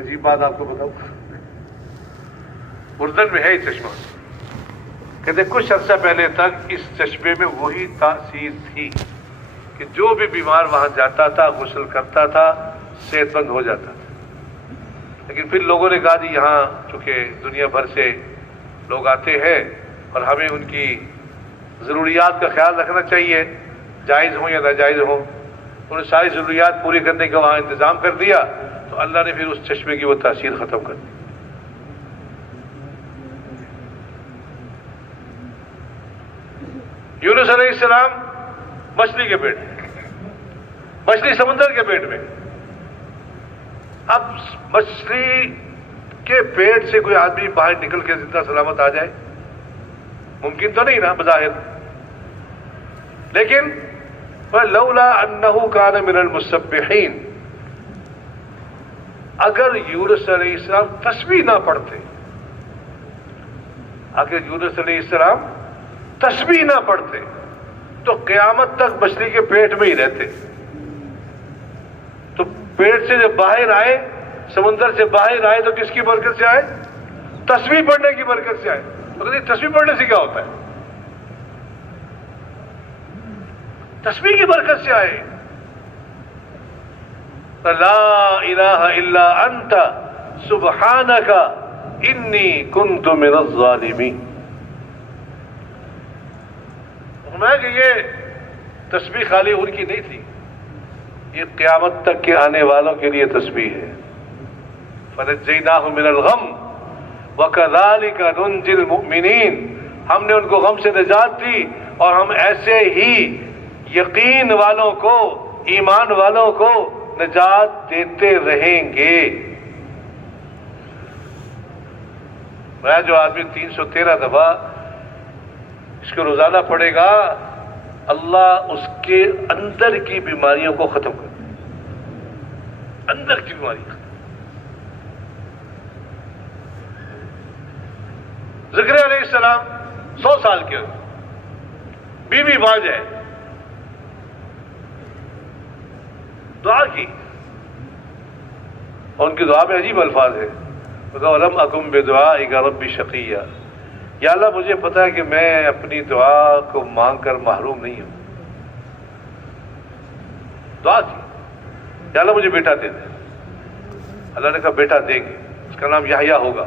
عجیب بات آپ کو بتاؤں، اردن میں ہے یہ چشمہ. کہتے کچھ عرصہ پہلے تک اس چشمے میں وہی تاثیر تھی کہ جو بھی بیمار وہاں جاتا تھا، غسل کرتا تھا، صحت مند ہو جاتا تھا. لیکن پھر لوگوں نے کہا جی یہاں چونکہ دنیا بھر سے لوگ آتے ہیں اور ہمیں ان کی ضروریات کا خیال رکھنا چاہیے، جائز ہوں یا ناجائز ہوں. انہوں نے ساری ضروریات پوری کرنے کا وہاں انتظام کر دیا، تو اللہ نے پھر اس چشمے کی وہ تاثیر ختم کر دی. یونس علیہ السلام مچھلی کے پیٹ میں، مچھلی سمندر کے پیٹ میں. اب مچھلی کے پیٹ سے کوئی آدمی باہر نکل کے زندہ سلامت آ جائے؟ ممکن تو نہیں نا بظاہر. لیکن لولا انہ کان من المسبحین، اگر یونس علیہ السلام تسبیح نہ پڑھتے، اگر یونس علیہ السلام تسبیح نہ پڑھتے تو قیامت تک مچھلی کے پیٹ میں ہی رہتے. تو پیٹ سے جب باہر آئے، سمندر سے باہر آئے تو کس کی برکت سے آئے؟ تسبیح پڑھنے کی برکت سے آئے. تو کہتے تسبیح پڑھنے سے کیا ہوتا ہے؟ تسبیح کی برکت سے آئے. لا الہ الا انت سبحانک انی کنت من الظالمین. فرمایا کہ یہ تسبیح خالی ان کی نہیں تھی، یہ قیامت تک کے آنے والوں کے لیے تسبیح ہے. فنجیناہ من الغم وکذالک ننجی المؤمنین، ہم نے ان کو غم سے نجات دی اور ہم ایسے ہی یقین والوں کو، ایمان والوں کو نجات دیتے رہیں گے۔ میں جو آدمی 313 دفعہ اس کو روزانہ پڑھے گا، اللہ اس کے اندر کی بیماریوں کو ختم کر دے، اندر کی بیماری ختم۔ زکریا علیہ السلام 100 سال کے ہوئے، بیوی باز ہے، دعا کی، اور ان کی دعا میں عجیب الفاظ ہیں، وَلَمْ أَكُنْ بِدُعَائِكَ رَبِّ شَقِيًّا، یا اللہ مجھے پتا ہے کہ میں اپنی دعا کو مانگ کر محروم نہیں ہوں۔ دعا کی، یا اللہ مجھے بیٹا دے دے۔ اللہ نے کہا بیٹا دیں گے، اس کا نام یحییٰ ہوگا۔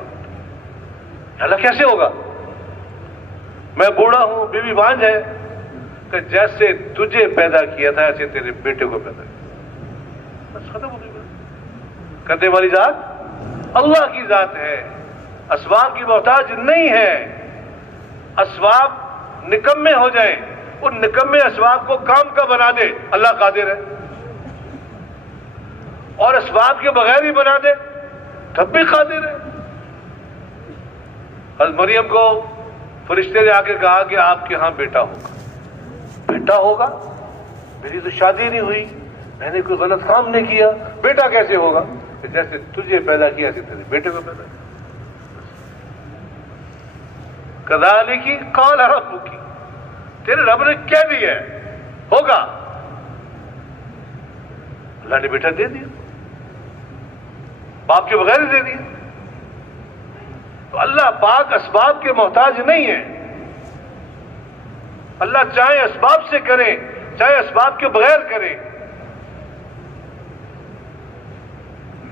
اللہ کیسے ہوگا؟ میں بوڑھا ہوں، بیوی بانجھ ہے، کہ جیسے تجھے پیدا کیا تھا ایسے تیرے بیٹے کو پیدا کیا۔ بس ختم ہو گئی بات۔ کرنے والی ذات اللہ کی ذات ہے، اسباب کی محتاج نہیں ہے۔ اسباب نکمے ہو جائیں، ان نکمے اسباب کو کام کا بنا دے، اللہ قادر ہے، اور اسباب کے بغیر ہی بنا دے تب بھی قادر ہے۔ حضرت مریم کو فرشتے نے آ کے کہا کہ آپ کے ہاں بیٹا ہوگا۔ بیٹا ہوگا؟ میری تو شادی نہیں ہوئی، میں نے کوئی غلط کام نہیں کیا، بیٹا کیسے ہوگا؟ جیسے تجھے پیدا کیا تھا تیرے بیٹے کو پیدا کیا۔ کذالک قال ربک، تیرے رب نے کہہ دیا ہے ہوگا، اللہ نے بیٹا دے دیا، باپ کے بغیر ہی دے دیا۔ تو اللہ پاک اسباب کے محتاج نہیں ہے۔ اللہ چاہے اسباب سے کرے، چاہے اسباب کے بغیر کرے۔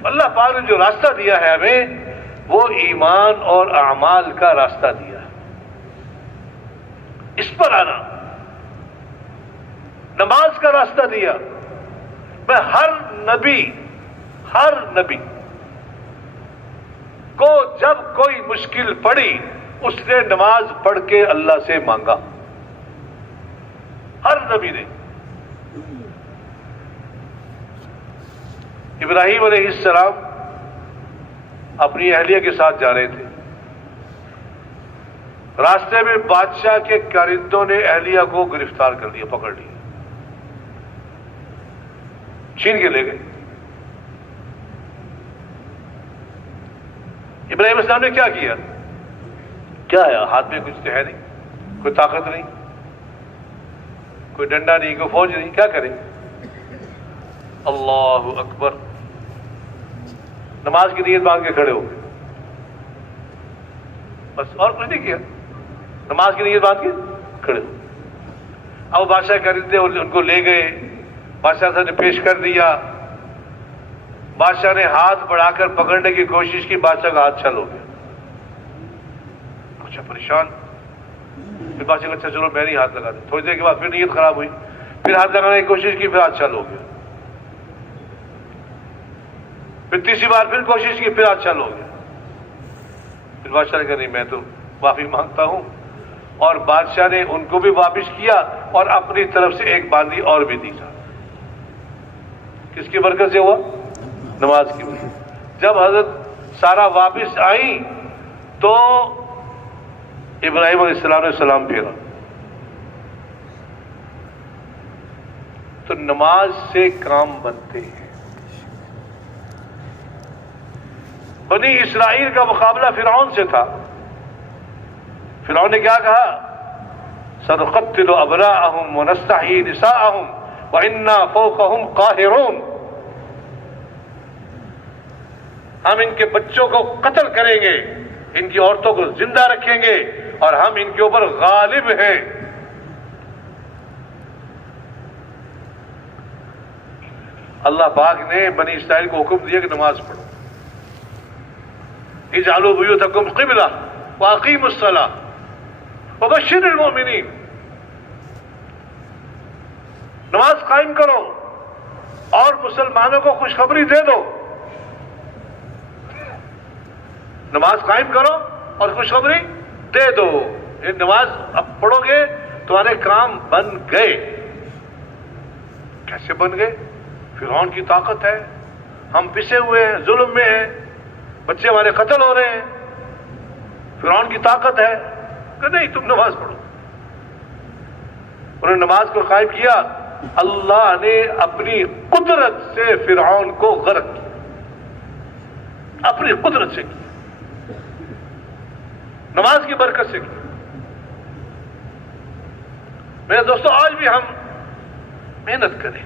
اللہ پاک نے جو راستہ دیا ہے ہمیں، وہ ایمان اور اعمال کا راستہ دیا ہے، اس پر آنا، نماز کا راستہ دیا۔ میں ہر نبی کو جب کوئی مشکل پڑی اس نے نماز پڑھ کے اللہ سے مانگا، ہر نبی نے۔ ابراہیم علیہ السلام اپنی اہلیہ کے ساتھ جا رہے تھے، راستے میں بادشاہ کے کارندوں نے اہلیہ کو گرفتار کر لیا، پکڑ لیا، چھین کے لے گئے۔ ابراہیم السلام نے کیا کیا؟ کیا ہے؟ ہاتھ میں کچھ تو ہے نہیں، کوئی طاقت نہیں، کوئی ڈنڈا نہیں، کوئی فوج نہیں، کیا کریں؟ اللہ اکبر، نماز کی نیت باندھ کے کھڑے ہو گئے، بس اور کچھ نہیں کیا، نماز کی نیت باندھ کے کھڑے ہو گئے۔ اب بادشاہ کرندے ان کو لے گئے، بادشاہ صاحب نے پیش کر دیا، بادشاہ نے ہاتھ بڑھا کر پکڑنے کی کوشش کی، بادشاہ کا ہاتھ چھل ہو گیا، اچھا پریشان۔ پھر بادشاہ کا اچھا چلو میں نہیں ہاتھ لگا دیں، تھوڑی دیر کے بعد پھر نیت خراب ہوئی، پھر ہاتھ لگانے کی کوشش کی، پھر ہاتھ چھل ہو گیا، پھر تیسری بار پھر کوشش کی، پھر ہاتھ چھل ہو گیا۔ پھر بادشاہ نے کہا نہیں میں تو معافی مانگتا ہوں، اور بادشاہ نے ان کو بھی واپس کیا اور اپنی طرف سے ایک باندھی اور بھی دی۔ کس کی برکت سے ہوا؟ نماز کی برکت۔ جب حضرت سارا واپس آئیں تو ابراہیم علیہ السلام نے سلام پھیرا۔ تو نماز سے کام بنتے ہیں۔ بنی اسرائیل کا مقابلہ فرعون سے تھا۔ فرعون نے کیا کہا؟ سنقتل ابناءهم ونستحيي نساءهم وإنا فوقهم قاهرون، ہم ان کے بچوں کو قتل کریں گے، ان کی عورتوں کو زندہ رکھیں گے، اور ہم ان کے اوپر غالب ہیں۔ اللہ پاک نے بنی اسرائیل کو حکم دیا کہ نماز پڑھو، اجعلوا بیوتکم قبلہ واقیموا الصلاۃ وبشر المؤمنین، نماز قائم کرو اور مسلمانوں کو خوشخبری دے دو۔ نماز قائم کرو اور خوشخبری دے دو۔ یہ نماز اب پڑھو گے تمہارے کام بن گئے۔ کیسے بن گئے؟ فرعون کی طاقت ہے، ہم پسے ہوئے ہیں، ظلم میں ہیں، بچے ہمارے قتل ہو رہے ہیں، فرعون کی طاقت ہے کہ نہیں تم نماز پڑھو۔ انہوں نے نماز کو قائم کیا، اللہ نے اپنی قدرت سے فرعون کو غرق کیا، اپنی قدرت سے کیا، نماز کی برکت سے کیا۔ میرے دوستو، آج بھی ہم محنت کریں،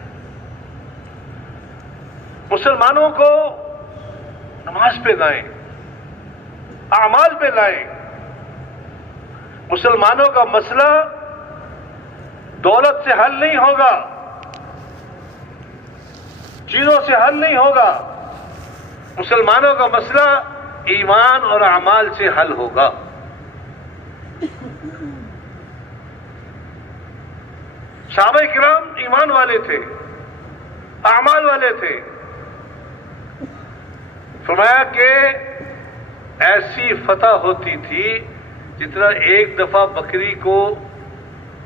مسلمانوں کو نماز پہ لائیں، اعمال پہ لائیں۔ مسلمانوں کا مسئلہ دولت سے حل نہیں ہوگا، چیزوں سے حل نہیں ہوگا، مسلمانوں کا مسئلہ ایمان اور اعمال سے حل ہوگا۔ صحابہ کرام ایمان والے تھے، اعمال والے تھے۔ فرمایا کہ ایسی فتح ہوتی تھی جتنا ایک دفعہ بکری کو،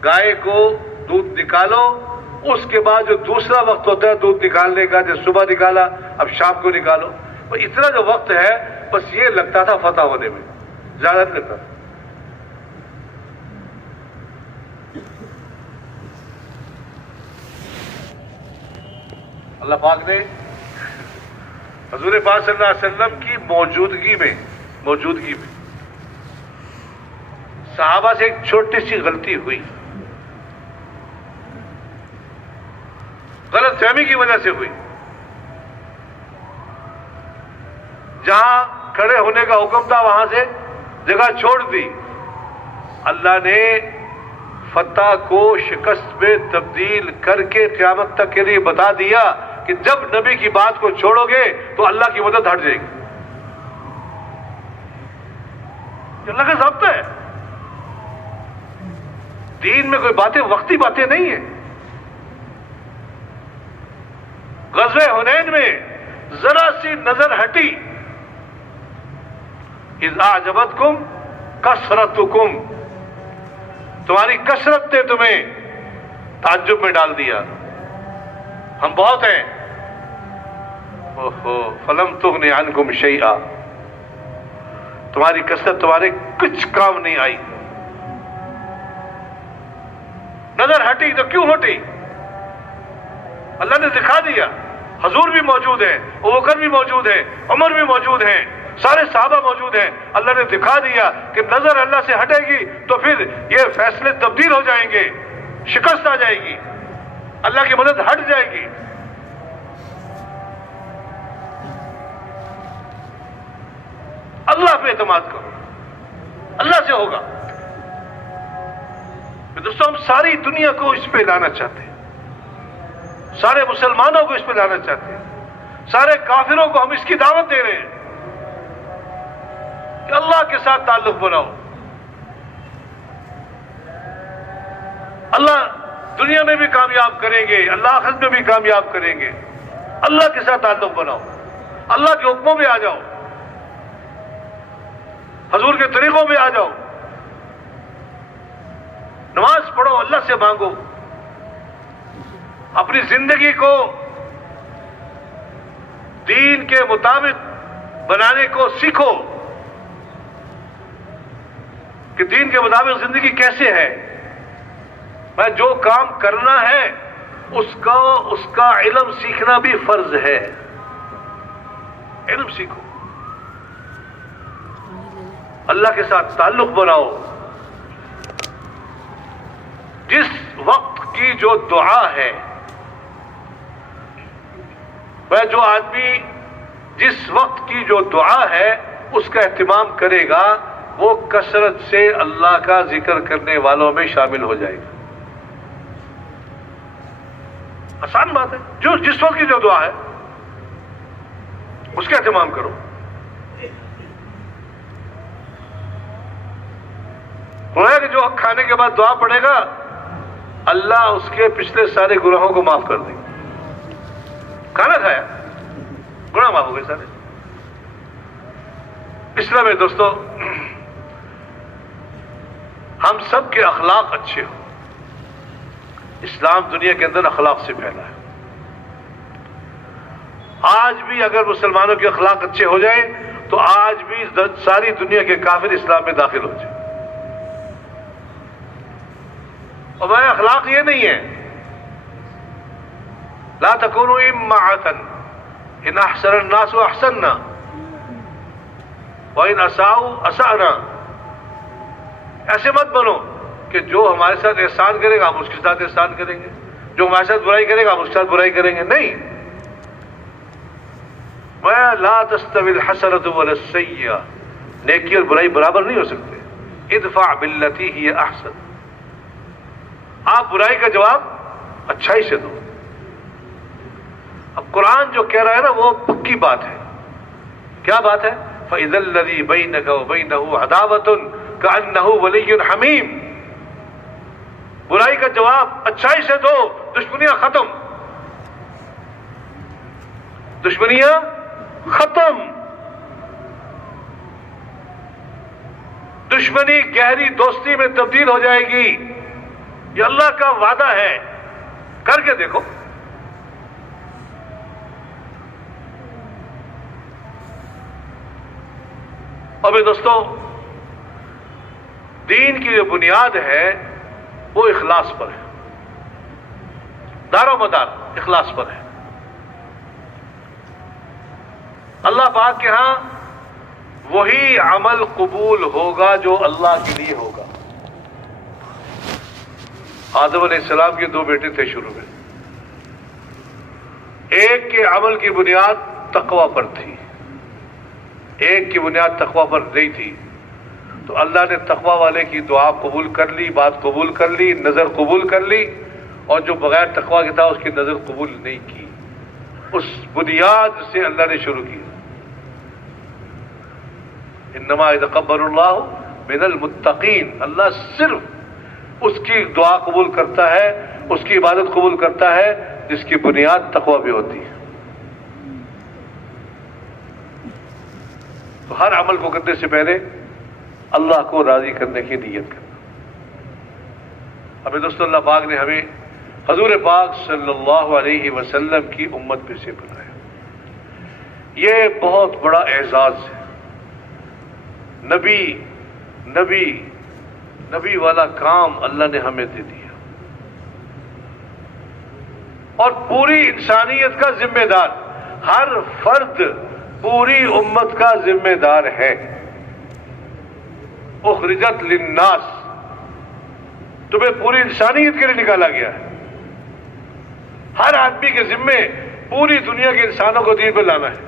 گائے کو دودھ نکالو، اس کے بعد جو دوسرا وقت ہوتا ہے دودھ نکالنے کا، جب صبح نکالا اب شام کو نکالو، تو اتنا جو وقت ہے بس یہ لگتا تھا فتح ہونے میں، زیادہ نہیں لگتا۔ اللہ پاک نے حضور پاک صلی اللہ علیہ وسلم کی موجودگی میں صحابہ سے ایک چھوٹی سی غلطی ہوئی، غلط فہمی کی وجہ سے ہوئی۔ جہاں کھڑے ہونے کا حکم تھا وہاں سے جگہ چھوڑ دی۔ اللہ نے فتح کو شکست میں تبدیل کر کے قیامت تک کے لیے بتا دیا کہ جب نبی کی بات کو چھوڑو گے تو اللہ کی مدد ہٹ جائے گی۔ یہ اللہ کا ضابطہ ہے۔ دین میں کوئی باتیں وقتی باتیں نہیں ہیں۔ غزوہ حنین میں ذرا سی نظر ہٹی، اذ اعجبتکم کثرتکم، تمہاری کثرت نے تمہیں تعجب میں ڈال دیا، ہم بہت ہیں، فلم تغنی عنکم شیئا، تمہاری کثرت تمہارے کچھ کام نہیں آئی۔ نظر ہٹی تو کیوں ہٹی؟ اللہ نے دکھا دیا، حضور بھی موجود ہیں، ابوبکر بھی موجود ہیں، عمر بھی موجود ہیں، سارے صحابہ موجود ہیں۔ اللہ نے دکھا دیا کہ نظر اللہ سے ہٹے گی تو پھر یہ فیصلے تبدیل ہو جائیں گے، شکست آ جائے گی، اللہ کی مدد ہٹ جائے گی۔ اللہ پہ اعتماد کرو، اللہ سے ہوگا۔ دوستوں، ہم ساری دنیا کو اس پہ لانا چاہتے ہیں، سارے مسلمانوں کو اس پہ لانا چاہتے ہیں، سارے کافروں کو ہم اس کی دعوت دے رہے ہیں کہ اللہ کے ساتھ تعلق بناؤ۔ اللہ دنیا میں بھی کامیاب کریں گے، اللہ آخرت میں بھی کامیاب کریں گے۔ اللہ کے ساتھ تعلق بناؤ، اللہ کے حکموں میں آ جاؤ، حضور کے طریقوں میں آ جاؤ، نماز پڑھو، اللہ سے مانگو، اپنی زندگی کو دین کے مطابق بنانے کو سیکھو کہ دین کے مطابق زندگی کیسے ہے۔ میں جو کام کرنا ہے اس کا علم سیکھنا بھی فرض ہے۔ علم سیکھو، اللہ کے ساتھ تعلق بناؤ۔ جس وقت کی جو دعا ہے، وہ جو آدمی جس وقت کی جو دعا ہے اس کا اہتمام کرے گا، وہ کثرت سے اللہ کا ذکر کرنے والوں میں شامل ہو جائے گا۔ آسان بات ہے، جو جس وقت کی جو دعا ہے اس کا اہتمام کرو۔ کہ جو کھانے کے بعد دعا پڑھے گا اللہ اس کے پچھلے سارے گناہوں کو معاف کر دے گا۔ کھانا کھایا، گناہ معاف ہو گئے سارے۔ اسلام میں دوستو، ہم سب کے اخلاق اچھے ہوں۔ اسلام دنیا کے اندر اخلاق سے پھیلا ہے۔ آج بھی اگر مسلمانوں کے اخلاق اچھے ہو جائیں تو آج بھی ساری دنیا کے کافر اسلام میں داخل ہو جائیں. اور ہمارے اخلاق یہ نہیں ہے لا تکونوا امعة ان احسن الناس احسننا وان اساءوا اسأنا. ایسے مت بنو کہ جو ہمارے ساتھ احسان کرے گا ہم اس کے ساتھ احسان کریں گے، جو ہمارے ساتھ برائی کرے گا ہم اس کے ساتھ برائی کریں گے. نہیں، لا تستوی الحسنة ولا السیئة، نیکی اور برائی برابر نہیں ہو سکتے. ادفع باللتی ہی احسن، آپ برائی کا جواب اچھائی سے دو. اب قرآن جو کہہ رہا ہے نا وہ پکی بات ہے. کیا بات ہے؟ فَإِذَا الَّذِي بَيْنَكَ وَبَيْنَهُ عَدَاوَةٌ كَأَنَّهُ وَلِيٌّ حَمِيمٌ. برائی کا جواب اچھائی سے دو، دشمنیاں ختم، دشمنیاں ختم. دشمنی گہری دوستی میں تبدیل ہو جائے گی. یہ اللہ کا وعدہ ہے، کر کے دیکھو. اور میرے دوستو، دین کی جو بنیاد ہے وہ اخلاص پر ہے، دار و مدار اخلاص پر ہے. اللہ پاک کے ہاں وہی عمل قبول ہوگا جو اللہ کے لیے ہوگا. آدم علیہ السلام کے 2 بیٹے تھے شروع میں، ایک کے عمل کی بنیاد تقوی پر تھی، ایک کی بنیاد تقوی پر نہیں تھی. تو اللہ نے تقوی والے کی دعا قبول کر لی، بات قبول کر لی، نظر قبول کر لی، اور جو بغیر تقوی کے تھا اس کی نظر قبول نہیں کی. اس بنیاد سے اللہ نے شروع کی. انما یتقبل اللہ من المتقین. اللہ صرف اس کی دعا قبول کرتا ہے، اس کی عبادت قبول کرتا ہے جس کی بنیاد تقوی بھی ہوتی ہے. تو ہر عمل کو کرنے سے پہلے اللہ کو راضی کرنے کی نیت کرنا. ہمیں دوستو اللہ پاک نے ہمیں حضور پاک صلی اللہ علیہ وسلم کی امت میں سے بنایا. یہ بہت بڑا اعزاز ہے. نبی والا کام اللہ نے ہمیں دے دیا، اور پوری انسانیت کا ذمہ دار، ہر فرد پوری امت کا ذمہ دار ہے. اخرجت للناس، تمہیں پوری انسانیت کے لیے نکالا گیا ہے. ہر آدمی کے ذمے پوری دنیا کے انسانوں کو دین پر لانا ہے.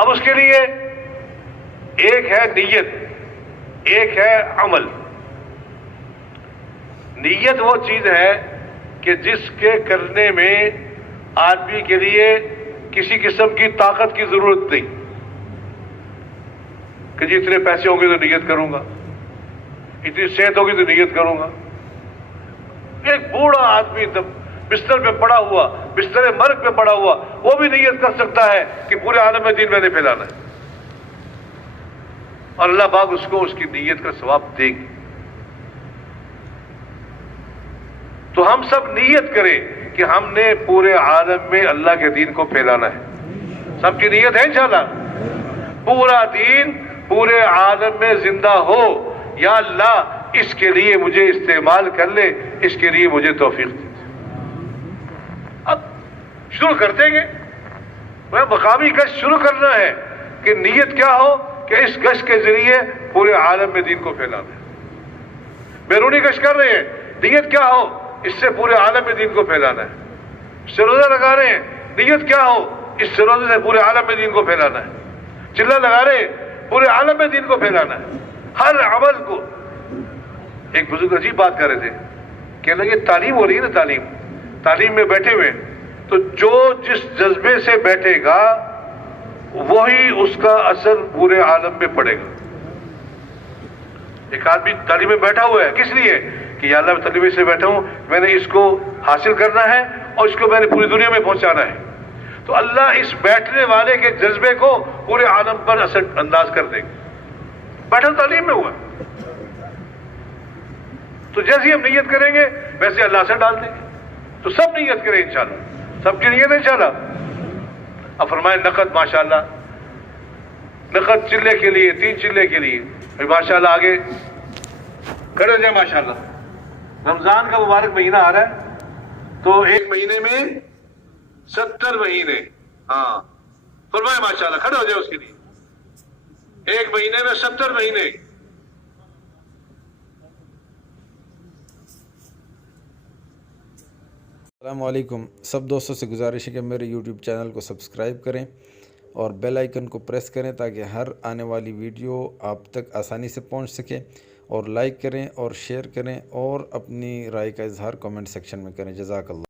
اب اس کے لیے ایک ہے نیت، ایک ہے عمل. نیت وہ چیز ہے کہ جس کے کرنے میں آدمی کے لیے کسی قسم کی طاقت کی ضرورت نہیں کہ جی اتنے پیسے ہوں گے تو نیت کروں گا، اتنی صحت ہوگی تو نیت کروں گا. ایک بوڑھا آدمی بستر پہ پڑا ہوا، بستر مرگ پہ پڑا ہوا، وہ بھی نیت کر سکتا ہے کہ پورے عالم میں دین میں نے پھیلانا ہے، اور اللہ پاک اس کو اس کی نیت کا ثواب دے گی. تو ہم سب نیت کریں کہ ہم نے پورے عالم میں اللہ کے دین کو پھیلانا ہے. سب کی نیت ہے انشاءاللہ پورا دین پورے عالم میں زندہ ہو. یا اللہ اس کے لیے مجھے استعمال کر لے، اس کے لیے مجھے توفیق دے. اب شروع کرتے گے، مقامی گشت شروع کرنا ہے کہ نیت کیا ہو کہ اس گشت کے ذریعے پورے عالم میں دین کو پھیلانا ہے. بیرونی گشت کر رہے ہیں، نیت کیا ہو اس سے پورے عالم میں دین کو پھیلانا ہے. اس سے روزہ لگا رہے ہیں، نیت کیا ہو اس سے روزے سے پورے عالم میں دین کو پھیلانا ہے. چلہ لگا رہے ہیں، پورے عالم میں دین کو پھیلانا ہے. ہر عمل کو. ایک بزرگ عجیب بات کر رہے تھے، کہنے لگے تعلیم ہو رہی ہے نا، تعلیم میں بیٹھے ہوئے، تو جو جس جذبے سے بیٹھے گا وہی اس کا اثر پورے عالم میں پڑے گا. ایک آدمی تعلیم میں بیٹھا ہوا ہے، کس لیے کہ یا اللہ میں تعلیم سے بیٹھا ہوں، میں نے اس کو حاصل کرنا ہے اور اس کو میں نے پوری دنیا میں پہنچانا ہے. تو اللہ اس بیٹھنے والے کے جذبے کو پورے عالم پر اثر انداز کر دے گا. بیٹھا تعلیم میں ہوا، تو جیسے ہم نیت کریں گے ویسے اللہ سے ڈال دیں گے. تو سب نیت کریں انشاءاللہ. سب کے لیے نہیں چلا. اب فرمائے نقد ماشاءاللہ، نقد چلے کے لیے، 3 چلے کے لیے. ماشاءاللہ آگے کھڑے ہو جائیں. ماشاءاللہ رمضان کا مبارک مہینہ آ رہا ہے تو ایک مہینے میں 70 مہینے. ہاں فرمائے ماشاءاللہ، کھڑے ہو جائے اس کے لیے. ایک مہینے میں 70 مہینے. السلام علیکم. سب دوستوں سے گزارش ہے کہ میرے یوٹیوب چینل کو سبسکرائب کریں اور بیل آئیکن کو پریس کریں تاکہ ہر آنے والی ویڈیو آپ تک آسانی سے پہنچ سکے، اور لائک کریں اور شیئر کریں اور اپنی رائے کا اظہار کمنٹ سیکشن میں کریں. جزاک اللہ.